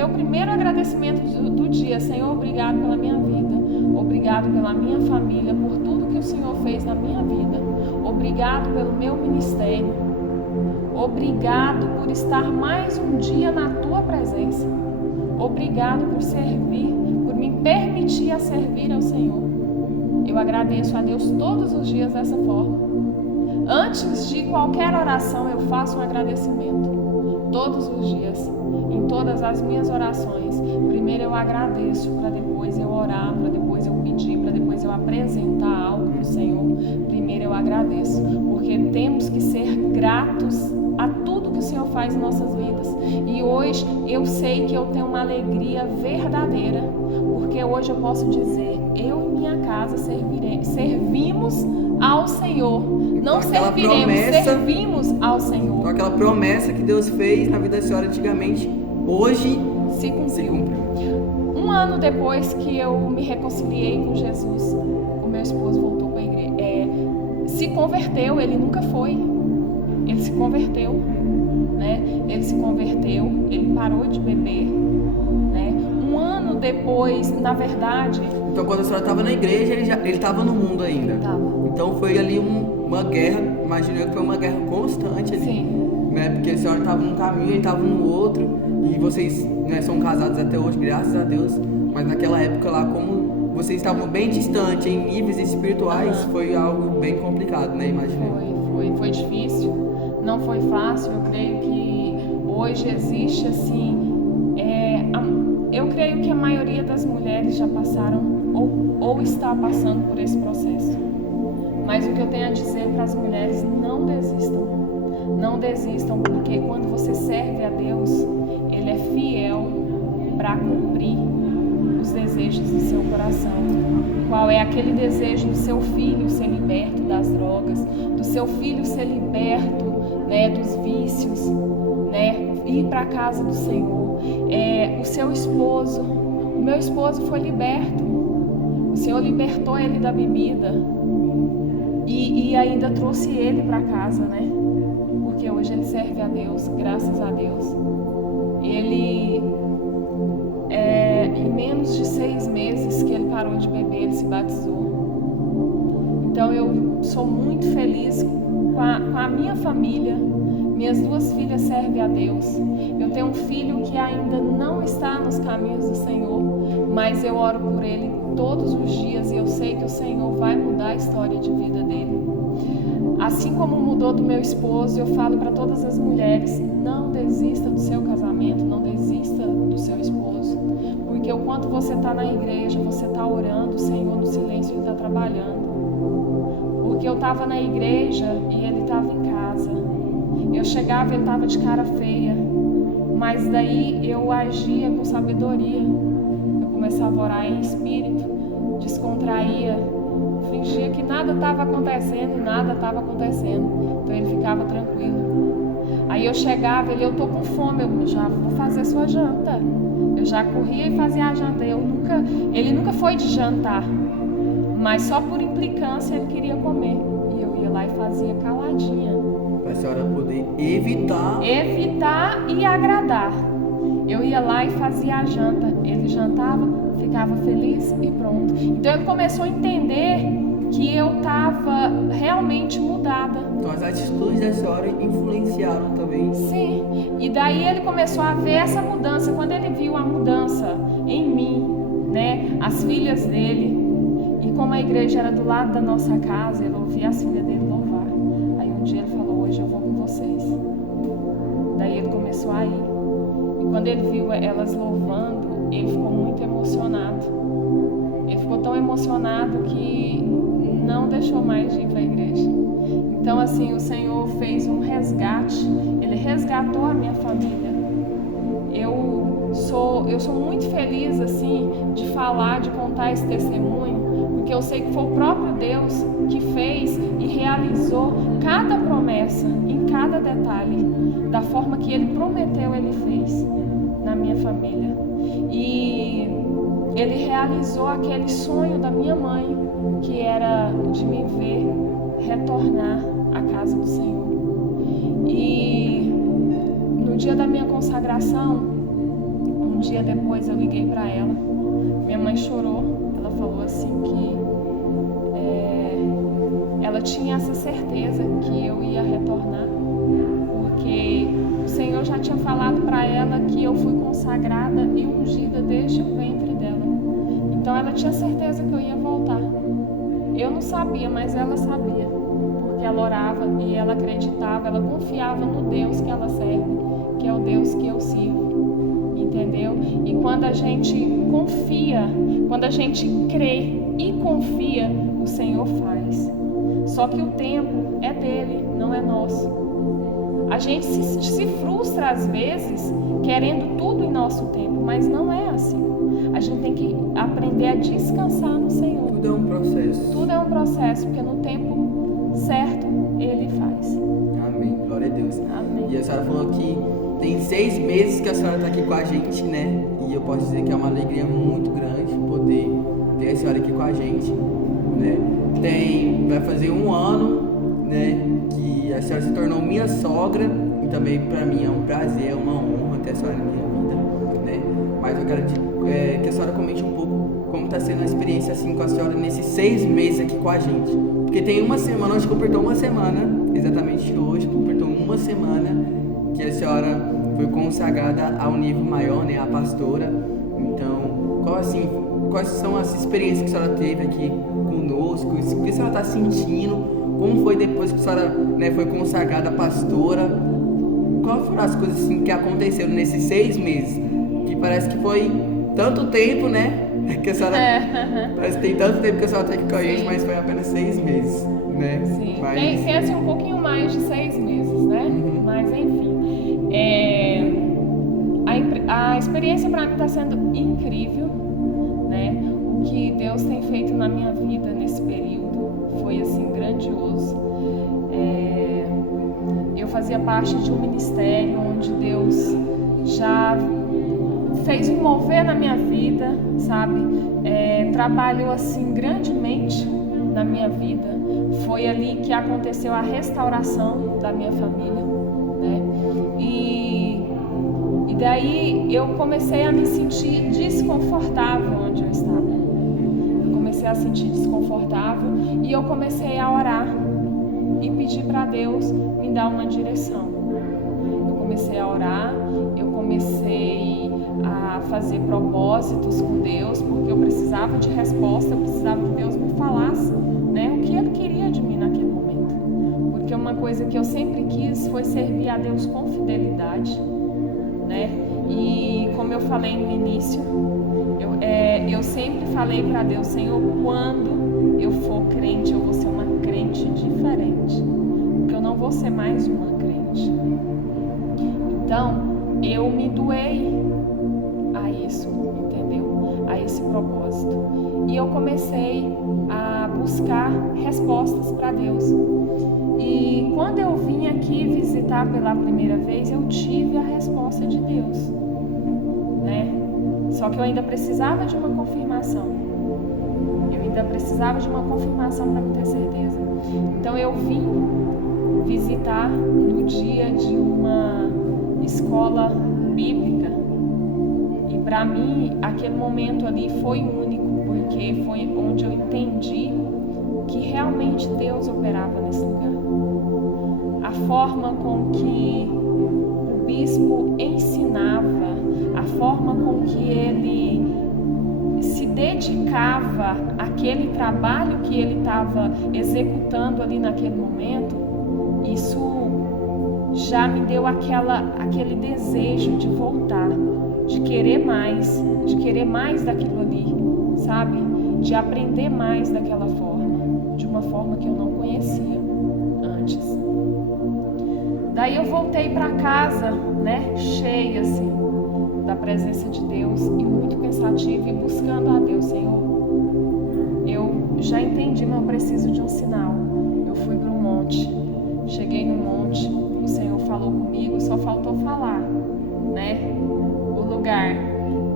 primeiro agradecimento do dia: Senhor, obrigado pela minha vida. Obrigado pela minha família, por tudo que o Senhor fez na minha vida. Obrigado pelo meu ministério. Obrigado por estar mais um dia na Tua presença. Obrigado por servir, por me permitir a servir ao Senhor. Eu agradeço a Deus todos os dias dessa forma. Antes de qualquer oração, eu faço um agradecimento. Todos os dias, em todas as minhas orações. Primeiro eu agradeço, para depois eu orar, para depois eu pedir, para depois eu apresentar algo para o Senhor. Primeiro eu agradeço, porque temos que ser gratos a tudo que o Senhor faz em nossas vidas. E hoje eu sei que eu tenho uma alegria verdadeira, porque hoje eu posso dizer: eu e minha casa servimos ao Senhor. Não serviremos, servimos ao Senhor. Então aquela promessa que Deus fez na vida da senhora antigamente, hoje se cumpriu. Um ano depois que eu me reconciliei com Jesus, o meu esposo voltou para a igreja. Se converteu, ele nunca foi. Ele se converteu, né? Ele se converteu, ele parou de beber, né? Um ano depois, na verdade... Então, quando a senhora estava na igreja, ele estava no mundo ainda? Tava. Então, foi ali uma guerra, imagino que foi uma guerra constante ali. Sim. Né? Porque a senhora estava num caminho, ele estava no outro, e vocês, né, são casados até hoje, graças a Deus, mas naquela época lá, como vocês estavam bem distantes em níveis espirituais, foi algo bem complicado, né? Imagino. Foi difícil. Não foi fácil, eu creio que hoje existe assim, eu creio que a maioria das mulheres já passaram ou está passando por esse processo. Mas o que eu tenho a dizer para as mulheres, não desistam. Não desistam, porque quando você serve a Deus, Ele é fiel para cumprir os desejos do seu coração. Qual é aquele desejo do seu filho ser liberto das drogas, do seu filho ser liberto, né, dos vícios, né, ir para a casa do Senhor. O seu esposo, o meu esposo foi liberto. O Senhor libertou ele da bebida e ainda trouxe ele para casa, né? Porque hoje ele serve a Deus, graças a Deus. Ele, em menos de 6 meses que ele parou de beber, ele se batizou. Então eu sou muito feliz com a minha família. Minhas 2 filhas servem a Deus. Eu tenho um filho que ainda não está nos caminhos do Senhor, mas eu oro por ele todos os dias e eu sei que o Senhor vai mudar a história de vida dele. Assim como mudou do meu esposo, eu falo para todas as mulheres, não desista do seu casamento, não desista do seu esposo. Porque enquanto você está na igreja, você está orando, o Senhor no silêncio Ele está trabalhando. Porque eu estava na igreja e Ele estava em casa. Eu chegava e Ele estava de cara feia. Mas daí eu agia com sabedoria. Eu começava a orar em espírito, descontraía, fingia que nada estava acontecendo, então ele ficava tranquilo. Aí eu chegava, eu tô com fome, eu já vou fazer sua janta. Eu já corria e fazia a janta. Ele nunca foi de jantar, mas só por implicância ele queria comer. E eu ia lá e fazia caladinha. Para a senhora poder evitar e agradar. Eu ia lá e fazia a janta. Ele jantava, ficava feliz e pronto. Então ele começou a entender que eu estava realmente mudada. Então as atitudes da senhora influenciaram também. Sim. E daí ele começou a ver essa mudança. Quando ele viu a mudança em mim, né, as filhas dele, e como a igreja era do lado da nossa casa, ele ouvia as filhas dele louvar. Aí um dia ele falou, hoje eu vou com vocês. Daí ele começou a ir. E quando ele viu elas louvando, ele ficou muito emocionado. Ele ficou tão emocionado que não deixou mais de ir para a igreja. Então, assim, o Senhor fez um resgate. Ele resgatou a minha família. Eu sou muito feliz, assim, de falar, de contar esse testemunho, porque eu sei que foi o próprio Deus que fez e realizou cada promessa, em cada detalhe, da forma que Ele prometeu, Ele fez na minha família. E Ele realizou aquele sonho da minha mãe, que era de me ver retornar à casa do Senhor. E no dia da minha consagração, um dia depois eu liguei para ela. Minha mãe chorou. Ela falou assim que ela tinha essa certeza que eu ia retornar, porque o Senhor já tinha falado para ela que eu fui consagrada e ungida desde o ventre dela. Então ela tinha certeza que eu ia voltar. Eu não sabia, mas ela sabia, porque ela orava e ela acreditava, ela confiava no Deus que ela serve, que é o Deus que eu sirvo, entendeu? E quando a gente confia, quando a gente crê e confia, o Senhor faz. Só que o tempo é dele, não é nosso. A gente se frustra às vezes querendo tudo em nosso tempo, mas não é assim. A gente tem que aprender a descansar no Senhor. Tudo é um processo. Tudo é um processo, porque no tempo certo Ele faz. Amém. Glória a Deus. Amém. E a senhora falou que tem 6 meses que a senhora está aqui com a gente, né? E eu posso dizer que é uma alegria muito grande poder ter a senhora aqui com a gente. né? Vai fazer 1 ano, né, que a senhora se tornou minha sogra, e também para mim é um prazer, é uma honra ter a senhora na minha vida, né? Mas eu quero que a senhora comente um pouco como está sendo a experiência assim com a senhora nesses 6 meses aqui com a gente. Porque tem uma semana, hoje completou uma semana, exatamente hoje, completou uma semana que a senhora foi consagrada ao nível maior, né, a pastora. Então, quais são as experiências que a senhora teve aqui conosco, o que a senhora está sentindo, como foi depois que a senhora, né, foi consagrada pastora, quais foram as coisas assim que aconteceram nesses 6 meses, que parece que foi tanto tempo, né, que a senhora, parece que tem tanto tempo que a senhora está aqui com a gente, mas foi apenas 6 meses, né? Sim, mas... tem assim um pouquinho mais de 6 meses, né? Mas enfim, a experiência para mim está sendo incrível, né? O que Deus tem feito na minha vida nesse período foi assim grandioso. Eu fazia parte de um ministério onde Deus já fez um mover na minha vida, sabe? Trabalhou assim grandemente na minha vida. Foi ali que aconteceu a restauração da minha família, né? E daí eu comecei a me sentir desconfortável onde eu estava. Eu comecei a sentir desconfortável e eu comecei a orar e pedir para Deus me dar uma direção. Eu comecei a orar, eu comecei a fazer propósitos com Deus, porque eu precisava de resposta, eu precisava que Deus me falasse, né, o que Ele queria de mim naquele momento. Porque uma coisa que eu sempre quis foi servir a Deus com fidelidade, né? E como eu falei no início, eu sempre falei para Deus: Senhor, quando eu for crente, eu vou ser uma crente diferente, porque eu não vou ser mais uma crente. Então, eu me doei a isso, entendeu? A esse propósito. E eu comecei a buscar respostas para Deus. E quando eu vim aqui visitar pela primeira vez, eu tive a resposta de Deus, né? Só que eu ainda precisava de uma confirmação. Eu ainda precisava de uma confirmação para me ter certeza. Então eu vim visitar no dia de uma escola bíblica. E para mim, aquele momento ali foi único, porque foi onde eu entendi que realmente Deus operava nesse lugar. A forma com que o bispo ensinava, a forma com que ele se dedicava àquele trabalho que ele estava executando ali naquele momento, isso já me deu aquele desejo de voltar, de querer mais daquilo ali, sabe? De aprender mais daquela forma, de uma forma que eu não conhecia antes. Daí eu voltei para casa, né, cheia assim da presença de Deus e muito pensativa e buscando a Deus. Senhor, eu já entendi, mas eu preciso de um sinal. Eu fui para um monte, cheguei no monte, o Senhor falou comigo, só faltou falar, né, o lugar.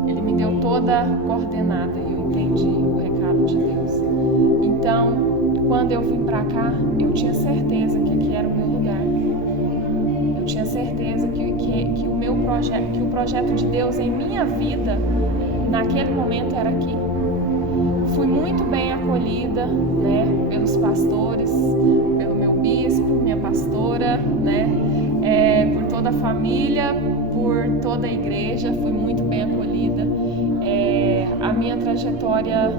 Ele me deu toda a coordenada e eu entendi o recado de Deus. Então, quando eu vim para cá, eu tinha certeza que aqui era o meu lugar. Eu tinha certeza que o meu projeto, que o projeto de Deus em minha vida, naquele momento era aqui. Fui muito bem acolhida, né, pelos pastores, pelo meu bispo, minha pastora, né, por toda a família, por toda a igreja, fui muito bem acolhida. A minha trajetória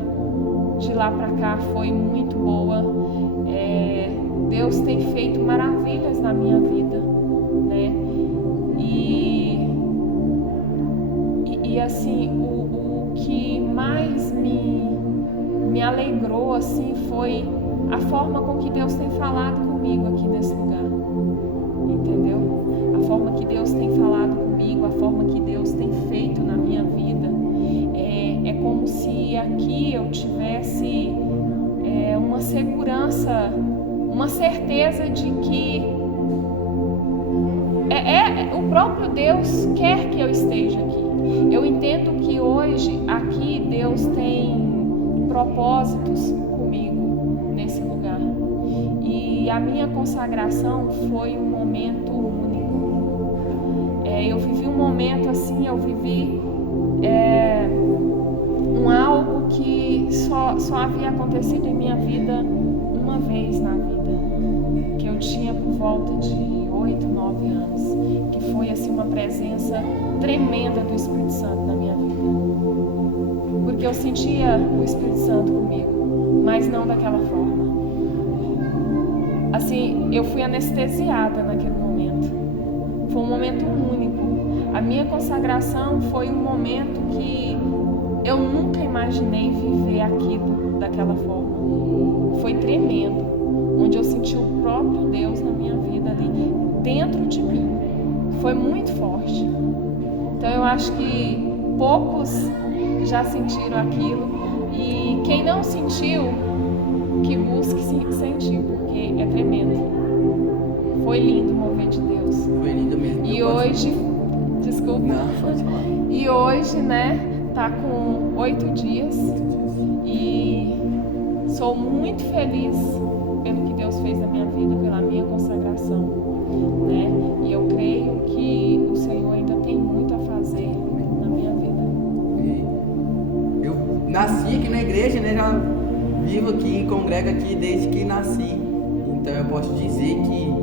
de lá para cá foi muito boa. Deus tem feito maravilhas na minha vida, né? E assim, o que mais me alegrou assim foi a forma com que Deus tem falado comigo aqui nesse lugar, entendeu? A forma que Deus tem falado comigo, a forma que Deus tem feito na minha vida, é como se aqui eu tivesse uma segurança, uma certeza de que o próprio Deus quer que eu esteja aqui. Eu entendo que hoje aqui Deus tem propósitos comigo, nesse lugar. E a minha consagração foi um momento único. Eu vivi um momento assim, eu vivi algo que só havia acontecido em minha vida uma vez na vida, que eu tinha por volta de 8, 9 anos, que foi assim uma presença tremenda do Espírito Santo na minha vida, porque eu sentia o Espírito Santo comigo, mas não daquela forma. Assim, eu fui anestesiada naquele momento. Foi um momento único. A minha consagração foi um momento que eu nunca imaginei viver aquilo daquela forma. Foi tremendo, onde eu senti o próprio Deus na minha vida ali, dentro de mim. Foi muito forte. Então eu acho que poucos já sentiram aquilo, e quem não sentiu, que busque sentir, porque é tremendo. Foi lindo o mover de Deus. Foi lindo mesmo. E hoje, desculpa. Não, pode falar. E hoje, né, tá com 8 dias e sou muito feliz pelo que Deus fez na minha vida, pela minha consagração, né? E eu creio que o Senhor ainda tem muito a fazer na minha vida. E eu nasci aqui na igreja, né? Já vivo aqui, congrego aqui desde que nasci. Então eu posso dizer que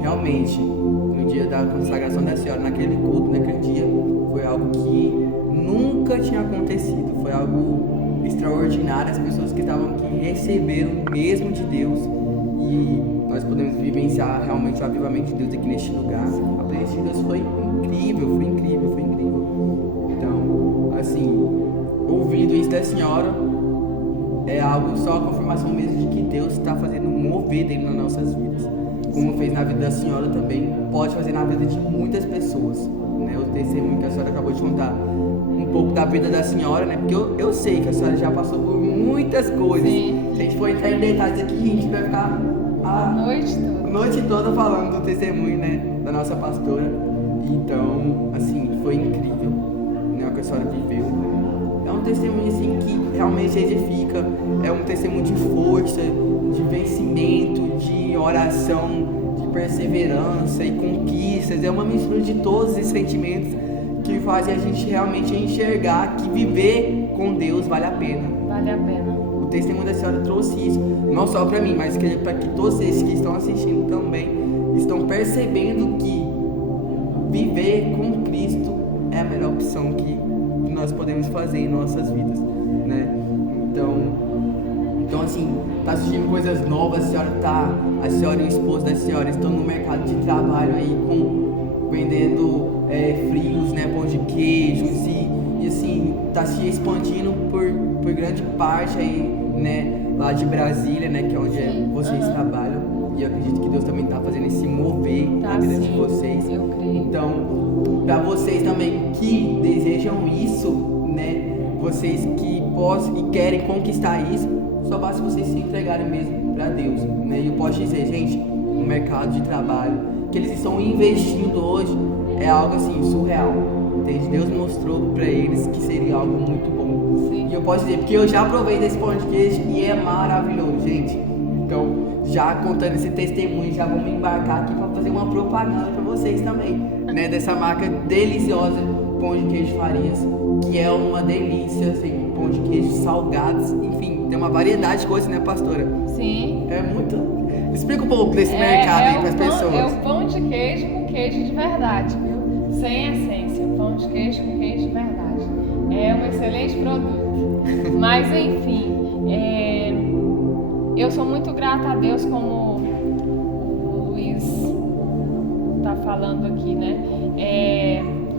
realmente no dia da consagração da senhora, naquele culto, naquele dia, foi algo que nunca tinha acontecido. Foi algo extraordinário. As pessoas que estavam aqui receberam mesmo de Deus, e nós podemos vivenciar realmente o avivamento de Deus aqui neste lugar. A presença de Deus foi incrível, foi incrível, foi incrível. Então, assim, ouvindo isso da senhora, é algo só a confirmação mesmo de que Deus está fazendo um mover dele nas nossas vidas. Como fez na vida da senhora, também pode fazer na vida de muitas pessoas, né? O testemunho que a senhora acabou de contar um pouco da vida da senhora, né? Porque eu sei que a senhora já passou por muitas coisas. Sim. Se a gente for entrar em detalhes aqui, a gente vai ficar a noite toda falando do testemunho, né? Da nossa pastora. Então, assim, foi incrível, né? O que a senhora viveu. É um testemunho assim que realmente edifica, é um testemunho de força, de vencimento, de oração, de perseverança e conquistas. É uma mistura de todos esses sentimentos que fazem a gente realmente enxergar que viver com Deus vale a pena. Vale a pena. O testemunho da senhora trouxe isso, não só para mim, mas para que todos esses que estão assistindo também estão percebendo que viver com Cristo é a melhor opção que nós podemos fazer em nossas vidas, né? Então assim, tá surgindo coisas novas. A senhora e o esposo da senhora estão no mercado de trabalho aí, vendendo frios, né, pão de queijos, e assim, tá se expandindo por grande parte aí, né, lá de Brasília, né, que é onde vocês trabalham, e eu acredito que Deus também tá fazendo esse mover na vida de vocês. Eu creio. Então, para vocês também que desejam isso, né, vocês que possam e querem conquistar isso, só basta vocês se entregarem mesmo para Deus, né? E eu posso dizer, gente, no mercado de trabalho que eles estão investindo hoje é algo assim surreal, entende? Deus mostrou para eles que seria algo muito bom. Sim. E eu posso dizer, porque eu já provei desse pão de queijo e é maravilhoso, gente. Então, já contando esse testemunho, já vamos embarcar aqui para fazer uma propaganda para vocês também, né? Dessa marca deliciosa, Pão de Queijo Farias, que é uma delícia, assim, pão de queijo salgados, enfim, tem uma variedade de coisas, né, pastora? Sim. É muito... Explica um pouco desse mercado aí para as pessoas. É o pão de queijo com queijo de verdade, viu? Sem essência. Pão de queijo com queijo de verdade. É um excelente produto. Mas, enfim, eu sou muito grata a Deus, como o Luiz está falando aqui, né?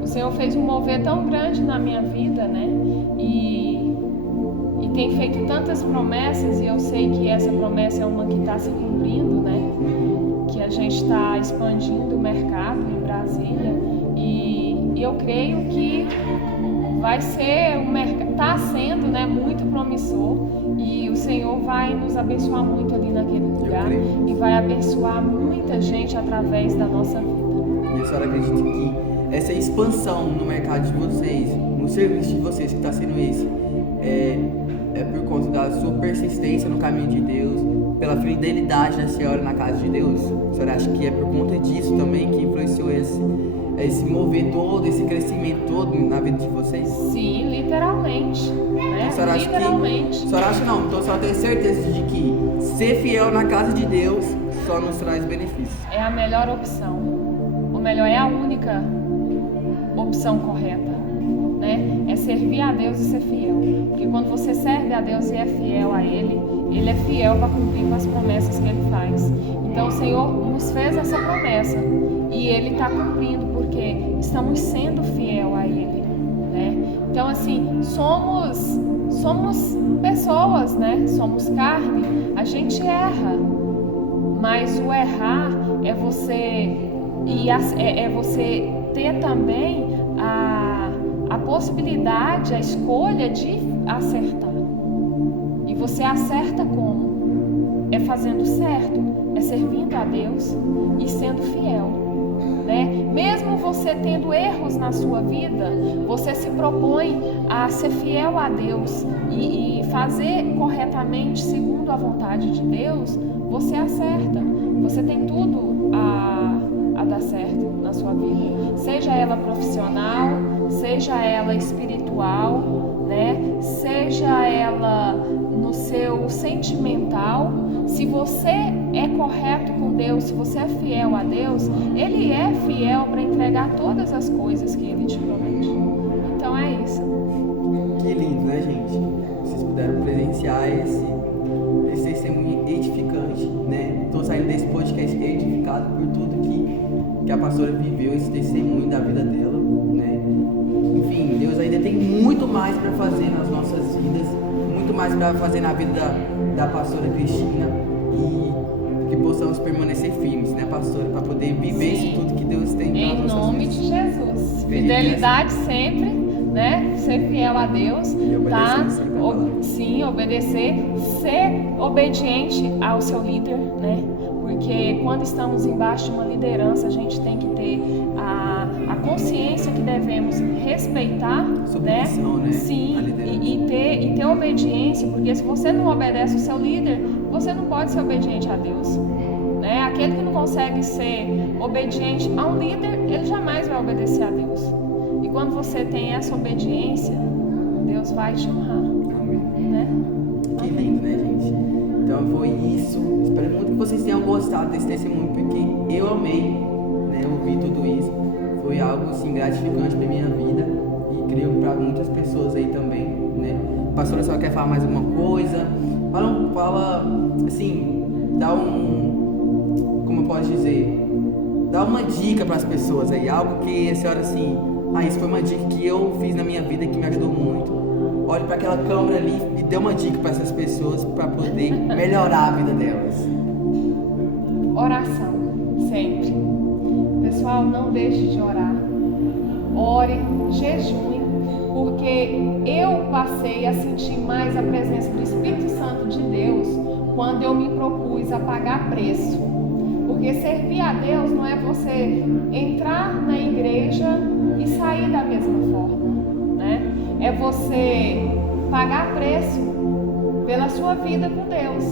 O Senhor fez um mover tão grande na minha vida, né? E tem feito tantas promessas, e eu sei que essa promessa é uma que está se cumprindo, né? Que a gente está expandindo o mercado em Brasília, e eu creio que vai ser um mercado, está sendo, né, muito promissor, e o Senhor vai nos abençoar muito ali naquele lugar, e vai abençoar muita gente através da nossa vida. E a senhora acredita que essa expansão no mercado de vocês, no serviço de vocês, que está sendo esse, é por conta da sua persistência no caminho de Deus, pela fidelidade da senhora na casa de Deus? A senhora acha que é por conta disso também que influenciou esse mover todo, esse crescimento todo na vida de vocês? Sim, literalmente, né? A senhora acha Literalmente. a senhora acha não? Então a senhora tem certeza de que ser fiel na casa de Deus só nos traz benefícios? É a melhor opção. Ou melhor, é a única opção correta, né? É servir a Deus e ser fiel. Porque quando você serve a Deus e é fiel a Ele, Ele é fiel para cumprir com as promessas que Ele faz. Então o Senhor nos fez essa promessa e Ele está cumprindo porque estamos sendo fiel a Ele, né? Então assim, somos pessoas, né? Somos carne, a gente erra, mas o errar é você ter também a possibilidade, a escolha de acertar. E você acerta como? É fazendo certo, é servindo a Deus e sendo fiel, né? Mesmo você tendo erros na sua vida, você se propõe a ser fiel a Deus e fazer corretamente segundo a vontade de Deus, você acerta. Você tem tudo a dar certo na sua vida, seja ela profissional, seja ela espiritual, né? Seja ela no seu sentimental. Se você é correto com Deus, se você é fiel a Deus, Ele é fiel para entregar todas as coisas que Ele te promete. Então é isso. Que lindo, né, gente? Vocês puderam presenciar esse testemunho edificante, né? Estou saindo desse podcast edificado por tudo que a pastora viveu, esse testemunho da vida dela, né? Enfim, Deus ainda tem muito mais para fazer nas nossas vidas, muito mais para fazer na vida da pastora Cristina, e que possamos permanecer firmes, né, pastora, para poder viver isso tudo que Deus tem para em nome de Jesus. Fidelidade sempre, né? Ser fiel a Deus, tá? Sim, obedecer, ser obediente ao seu líder, né? Porque quando estamos embaixo de uma liderança, a gente tem que ter a consciência que devemos respeitar, submissão, né? Sim, e ter obediência, porque se você não obedece o seu líder, você não pode ser obediente a Deus, né? Aquele que não consegue ser obediente a um líder, ele jamais vai obedecer a Deus. E quando você tem essa obediência, Deus vai te honrar. Amém. Né? Que lindo, né, gente? Então foi isso. Espero muito que vocês tenham gostado desse testemunho, porque eu amei, né, ouvir tudo isso. Foi algo assim gratificante para minha vida e creio para muitas pessoas aí também, né? Pastora, você quer falar mais alguma coisa? Fala assim, como eu posso dizer? Dá uma dica para as pessoas aí, algo que a senhora assim, isso foi uma dica que eu fiz na minha vida que me ajudou muito. Olhe para aquela câmera ali e dê uma dica para essas pessoas para poder melhorar a vida delas. Oração, sempre. Pessoal, não deixe de orar. Ore, jejue, porque eu passei a sentir mais a presença do Espírito Santo de Deus quando eu me propus a pagar preço. Porque servir a Deus não é você entrar na igreja e sair da mesma forma, né? É você pagar preço pela sua vida com Deus.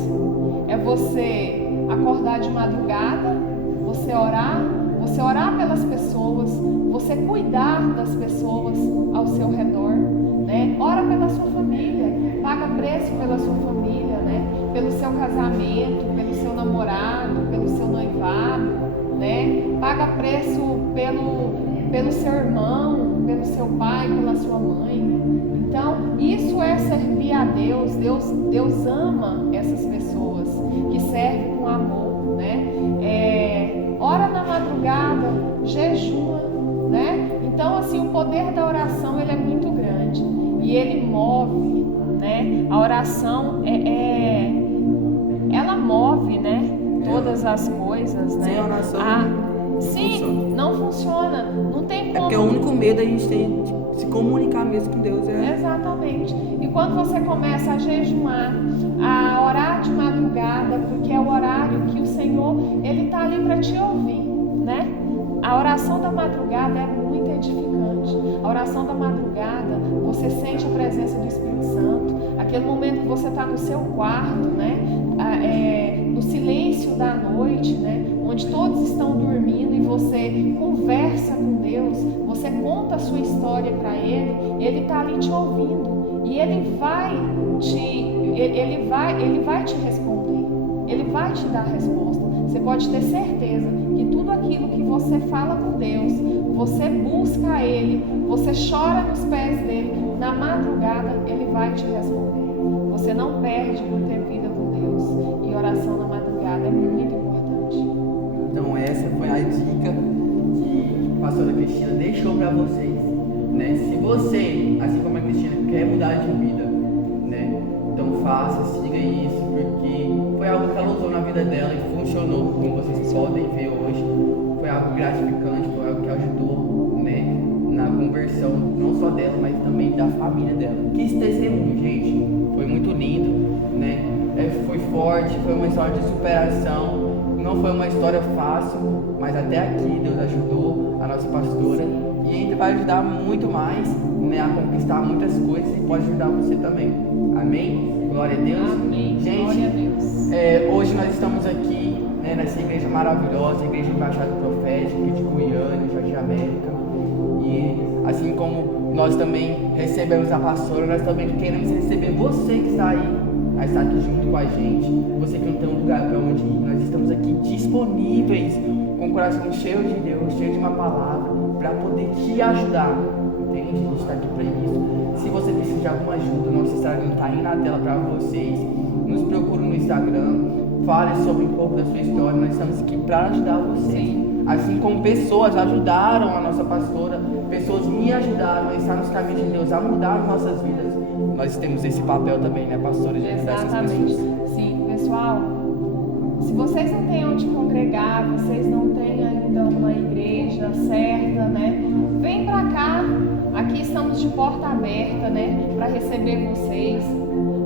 É você acordar de madrugada, você orar pelas pessoas, você cuidar das pessoas ao seu redor, né? Ora pela sua família, paga preço pela sua família, né? Pelo seu casamento, pelo seu namorado, pelo seu noivado, né? Paga preço pelo seu irmão, pelo seu pai, pela sua mãe. Então, isso é servir a Deus. Deus ama essas pessoas que servem com amor, né? Ora na madrugada, jejua, né? Então, assim, o poder da oração, ele é muito grande e ele move, né? A oração ela move, né? Todas as coisas, né? Sem oração, sim, não funciona. Não tem como. É porque o único medo a gente tem de se comunicar mesmo com Deus. Exatamente. E quando você começa a jejuar, a orar de madrugada, porque é o horário que o Senhor, Ele está ali para te ouvir, né? A oração da madrugada é muito edificante. A oração da madrugada, você sente a presença do Espírito Santo. Aquele momento que você está no seu quarto, né? no silêncio da noite, né? Onde todos estão dormindo e você conversa com Deus, você conta a sua história para Ele está ali te ouvindo e Ele vai te responder, Ele vai te dar a resposta. Você pode ter certeza que tudo aquilo que você fala com Deus, você busca Ele, você chora nos pés dele, na madrugada Ele vai te responder. Você não perde por ter vida com Deus, e oração na madrugada é muito importante. Então essa foi a dica que a pastora Cristina deixou para vocês, né? Se você, assim como a Cristina, quer mudar de vida, né? Então faça, siga isso, porque foi algo que ela usou na vida dela e funcionou, como vocês podem ver hoje. Foi algo gratificante, foi algo que ajudou, né? Na conversão, não só dela, mas também da família dela. Que esse testemunho, gente, foi muito lindo, né? Foi forte, foi uma história de superação. Não foi uma história fácil, mas até aqui Deus ajudou a nossa pastora e ainda vai ajudar muito mais, né, a conquistar muitas coisas e pode ajudar você também. Amém? Glória a Deus. Amém. Gente, glória a Deus. Hoje nós estamos aqui, né, nessa igreja maravilhosa, Igreja Embaixada Profética de Goiânia, Jardim América. E assim como nós também recebemos a pastora, nós também queremos receber você que está aí, a estar aqui junto com a gente, você que não tem um lugar para onde ir. Nós estamos aqui disponíveis, com o coração cheio de Deus, cheio de uma palavra, para poder te ajudar. Entende? A gente está aqui para isso. Se você precisa de alguma ajuda, nosso Instagram está aí na tela para vocês. Nos procure no Instagram, fale sobre um pouco da sua história. Nós estamos aqui para ajudar você. Assim como pessoas ajudaram a nossa pastora, pessoas me ajudaram a estar nos caminhos de Deus, a mudar as nossas vidas. Nós temos esse papel também, né, pastora, de ajudar essas pessoas. Sim, pessoal, se vocês não têm onde congregar, vocês não têm ainda uma igreja certa, né, vem pra cá. Aqui estamos de porta aberta, né, para receber vocês.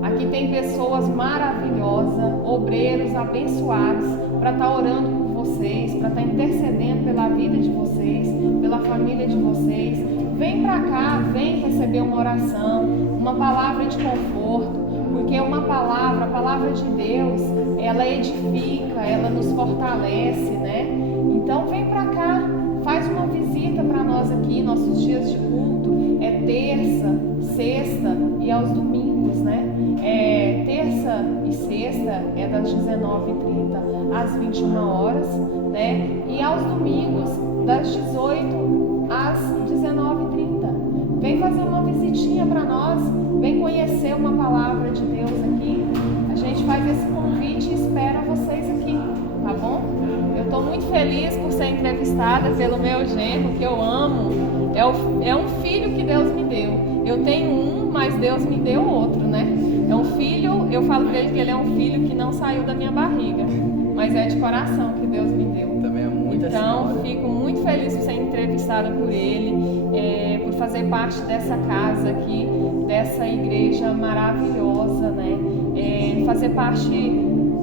Aqui tem pessoas maravilhosas, obreiros abençoados, para estar orando por vocês, para estar intercedendo pela vida de vocês, pela família de vocês. Vem pra cá, vem receber uma oração, uma palavra de conforto, porque uma palavra, a palavra de Deus, ela edifica, ela nos fortalece, né? Então vem pra cá, faz uma visita para nós aqui. Nossos dias de culto é terça, sexta e aos domingos, né? Terça e sexta é das 19h30 às 21 horas, né? E aos domingos das 18 às 19h30. Vem fazer uma visitinha para nós, vem conhecer uma palavra de Deus aqui. A gente faz esse convite e espera vocês aqui, tá bom? Eu estou muito feliz por ser entrevistada pelo meu genro, que eu amo. É um filho que Deus me deu. Eu tenho um, mas Deus me deu outro, né? É um filho, eu falo para ele que ele é um filho que não saiu da minha barriga, mas é de coração que Deus me deu. Também é muito assim. Então, fico muito feliz por ser entrevistada por ele, por fazer parte dessa casa aqui, dessa igreja maravilhosa, né? Fazer parte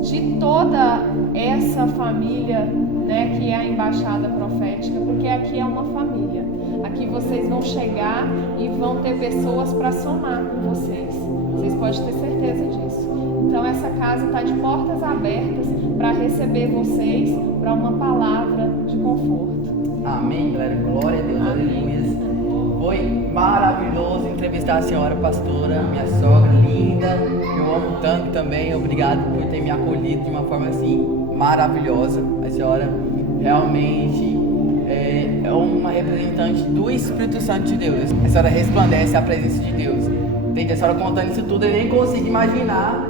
de toda essa família, né, que é a Embaixada Profética, porque aqui é uma família. Aqui vocês vão chegar e vão ter pessoas para somar com vocês. Vocês podem ter certeza disso. Então essa casa está de portas abertas para receber vocês, para uma palavra de conforto. Amém, galera. Glória a Deus. Aleluia. Foi maravilhoso entrevistar a senhora pastora, minha sogra linda. Eu amo tanto também. Obrigado por ter me acolhido de uma forma assim maravilhosa. A senhora realmente é uma representante do Espírito Santo de Deus. A senhora resplandece a presença de Deus. Entende? A senhora contando isso tudo, eu nem consigo imaginar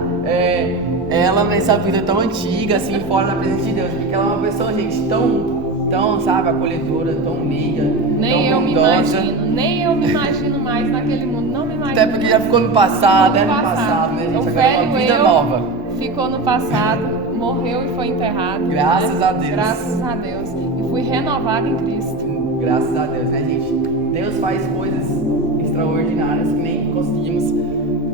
ela nessa vida tão antiga, assim, fora da presença de Deus. Porque ela é uma pessoa, gente, tão, sabe, acolhedora, tão meiga, nem tão bondosa. Nem eu me imagino mais naquele mundo, não me imagino. Até porque já ficou no passado, né, gente? O Agora é uma vida nova. Ficou no passado, morreu e foi enterrado. Graças a Deus. Graças a Deus. E fui renovado em Cristo. Graças a Deus, né, gente? Deus faz coisas extraordinárias que nem conseguimos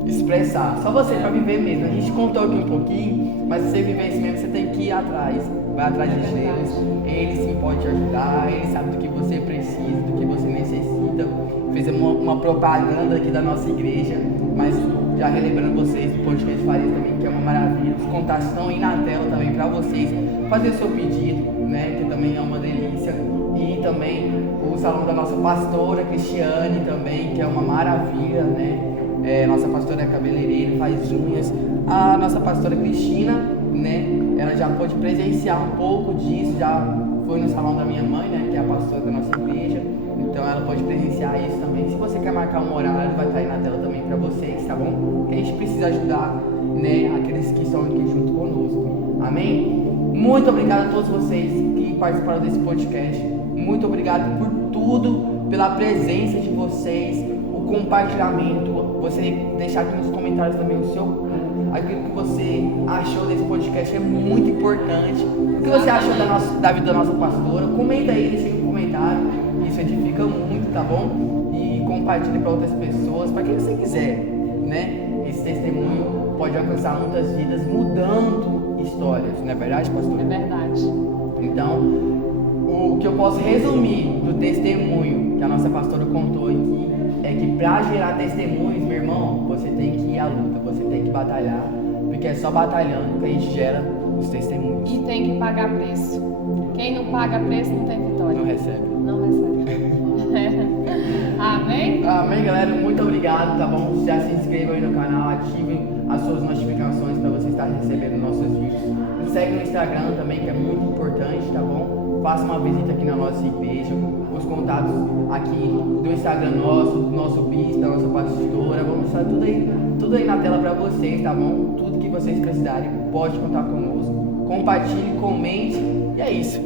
expressar. Só você para viver mesmo. A gente contou aqui um pouquinho, mas se você viver isso mesmo, você tem que ir atrás. Vai atrás de Deus. Ele sim pode te ajudar. Ele sabe do que você precisa, do que você necessita. Fizemos uma propaganda aqui da nossa igreja, mas já relembrando vocês do podcast Farias também, que é uma maravilha. Os contatos estão aí na tela também para vocês fazer o seu pedido, né? Que também é uma delícia. E também o salão da nossa pastora Cristiane também, que é uma maravilha, né? Nossa pastora é cabeleireira, faz unhas. A nossa pastora Cristina, né? Ela já pôde presenciar um pouco disso, já foi no salão da minha mãe, né? Que é a pastora da nossa igreja. Então ela pode presenciar isso também. Se você quer marcar um horário, vai estar aí na tela também para vocês, tá bom? Que a gente precisa ajudar, né? Aqueles que estão aqui junto conosco. Amém? Muito obrigado a todos vocês que participaram desse podcast. Muito obrigado por tudo, pela presença de vocês, o compartilhamento. Você deixar aqui nos comentários também aquilo que você achou desse podcast é muito importante. O que você achou da vida da nossa pastora? Comenta aí, deixa aí um comentário. Isso edifica muito, tá bom? E compartilhe para outras pessoas, para quem você quiser, né? Esse testemunho pode alcançar muitas vidas, mudando histórias, não é verdade, pastor? É verdade. Então, o que eu posso resumir do testemunho que a nossa pastora contou aqui é que para gerar testemunhos, meu irmão, você tem que ir à luta, você tem que batalhar, porque é só batalhando que a gente gera os testemunhos. E tem que pagar preço. Quem não paga preço não tem vitória. Não recebe. Não recebe. Amém? Amém, galera. Muito obrigado, tá bom? Já se inscrevam aí no canal, ativem as suas notificações para você estar recebendo nossos vídeos. Nos segue no Instagram também, que é muito importante, tá bom? Faça uma visita aqui na nossa igreja. Os contatos aqui do Instagram do nosso bispo, da nossa pastora. Vamos mostrar tudo aí na tela para vocês, tá bom? Tudo que vocês precisarem, pode contar conosco. Compartilhe, comente e é isso.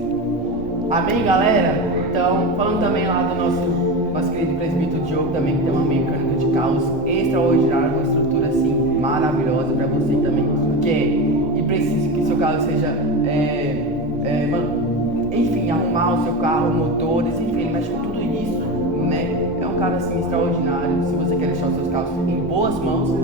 Amém, galera? Então, falando também lá do nosso querido presbítero Diogo também, que tem uma mecânica de carros extraordinária, uma estrutura assim maravilhosa para você também que quer e precisa que seu carro seja, enfim, arrumar o seu carro, motores, enfim, ele mexe com tudo isso, né? É um cara assim extraordinário. Se você quer deixar os seus carros em boas mãos,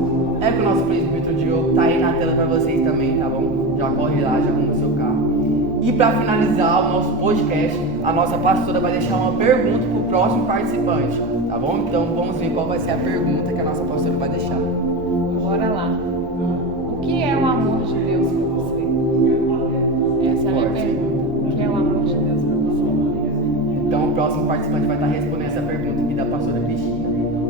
é que o nosso presbítero Diogo tá aí na tela para vocês também, tá bom? Já corre lá, já arruma o seu carro. E para finalizar o nosso podcast, a nossa pastora vai deixar uma pergunta para o próximo participante, tá bom? Então vamos ver qual vai ser a pergunta que a nossa pastora vai deixar. Bora lá. O que é o amor de Deus para você? Essa é a minha pergunta. O que é o amor de Deus para você? Então o próximo participante vai estar respondendo essa pergunta aqui da pastora Cristina.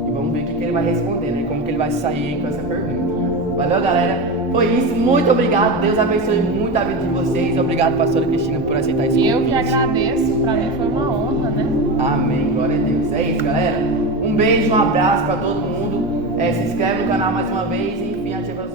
E vamos ver o que ele vai responder, né? Como que ele vai sair com essa pergunta. Valeu, galera? Foi isso, muito obrigado. Deus abençoe muito a vida de vocês. Obrigado, pastora Cristina, por aceitar esse convite. Eu que agradeço, para mim foi uma honra, né? Amém, glória a Deus. É isso, galera. Um beijo, um abraço para todo mundo. Se inscreve no canal mais uma vez e enfim, ativa as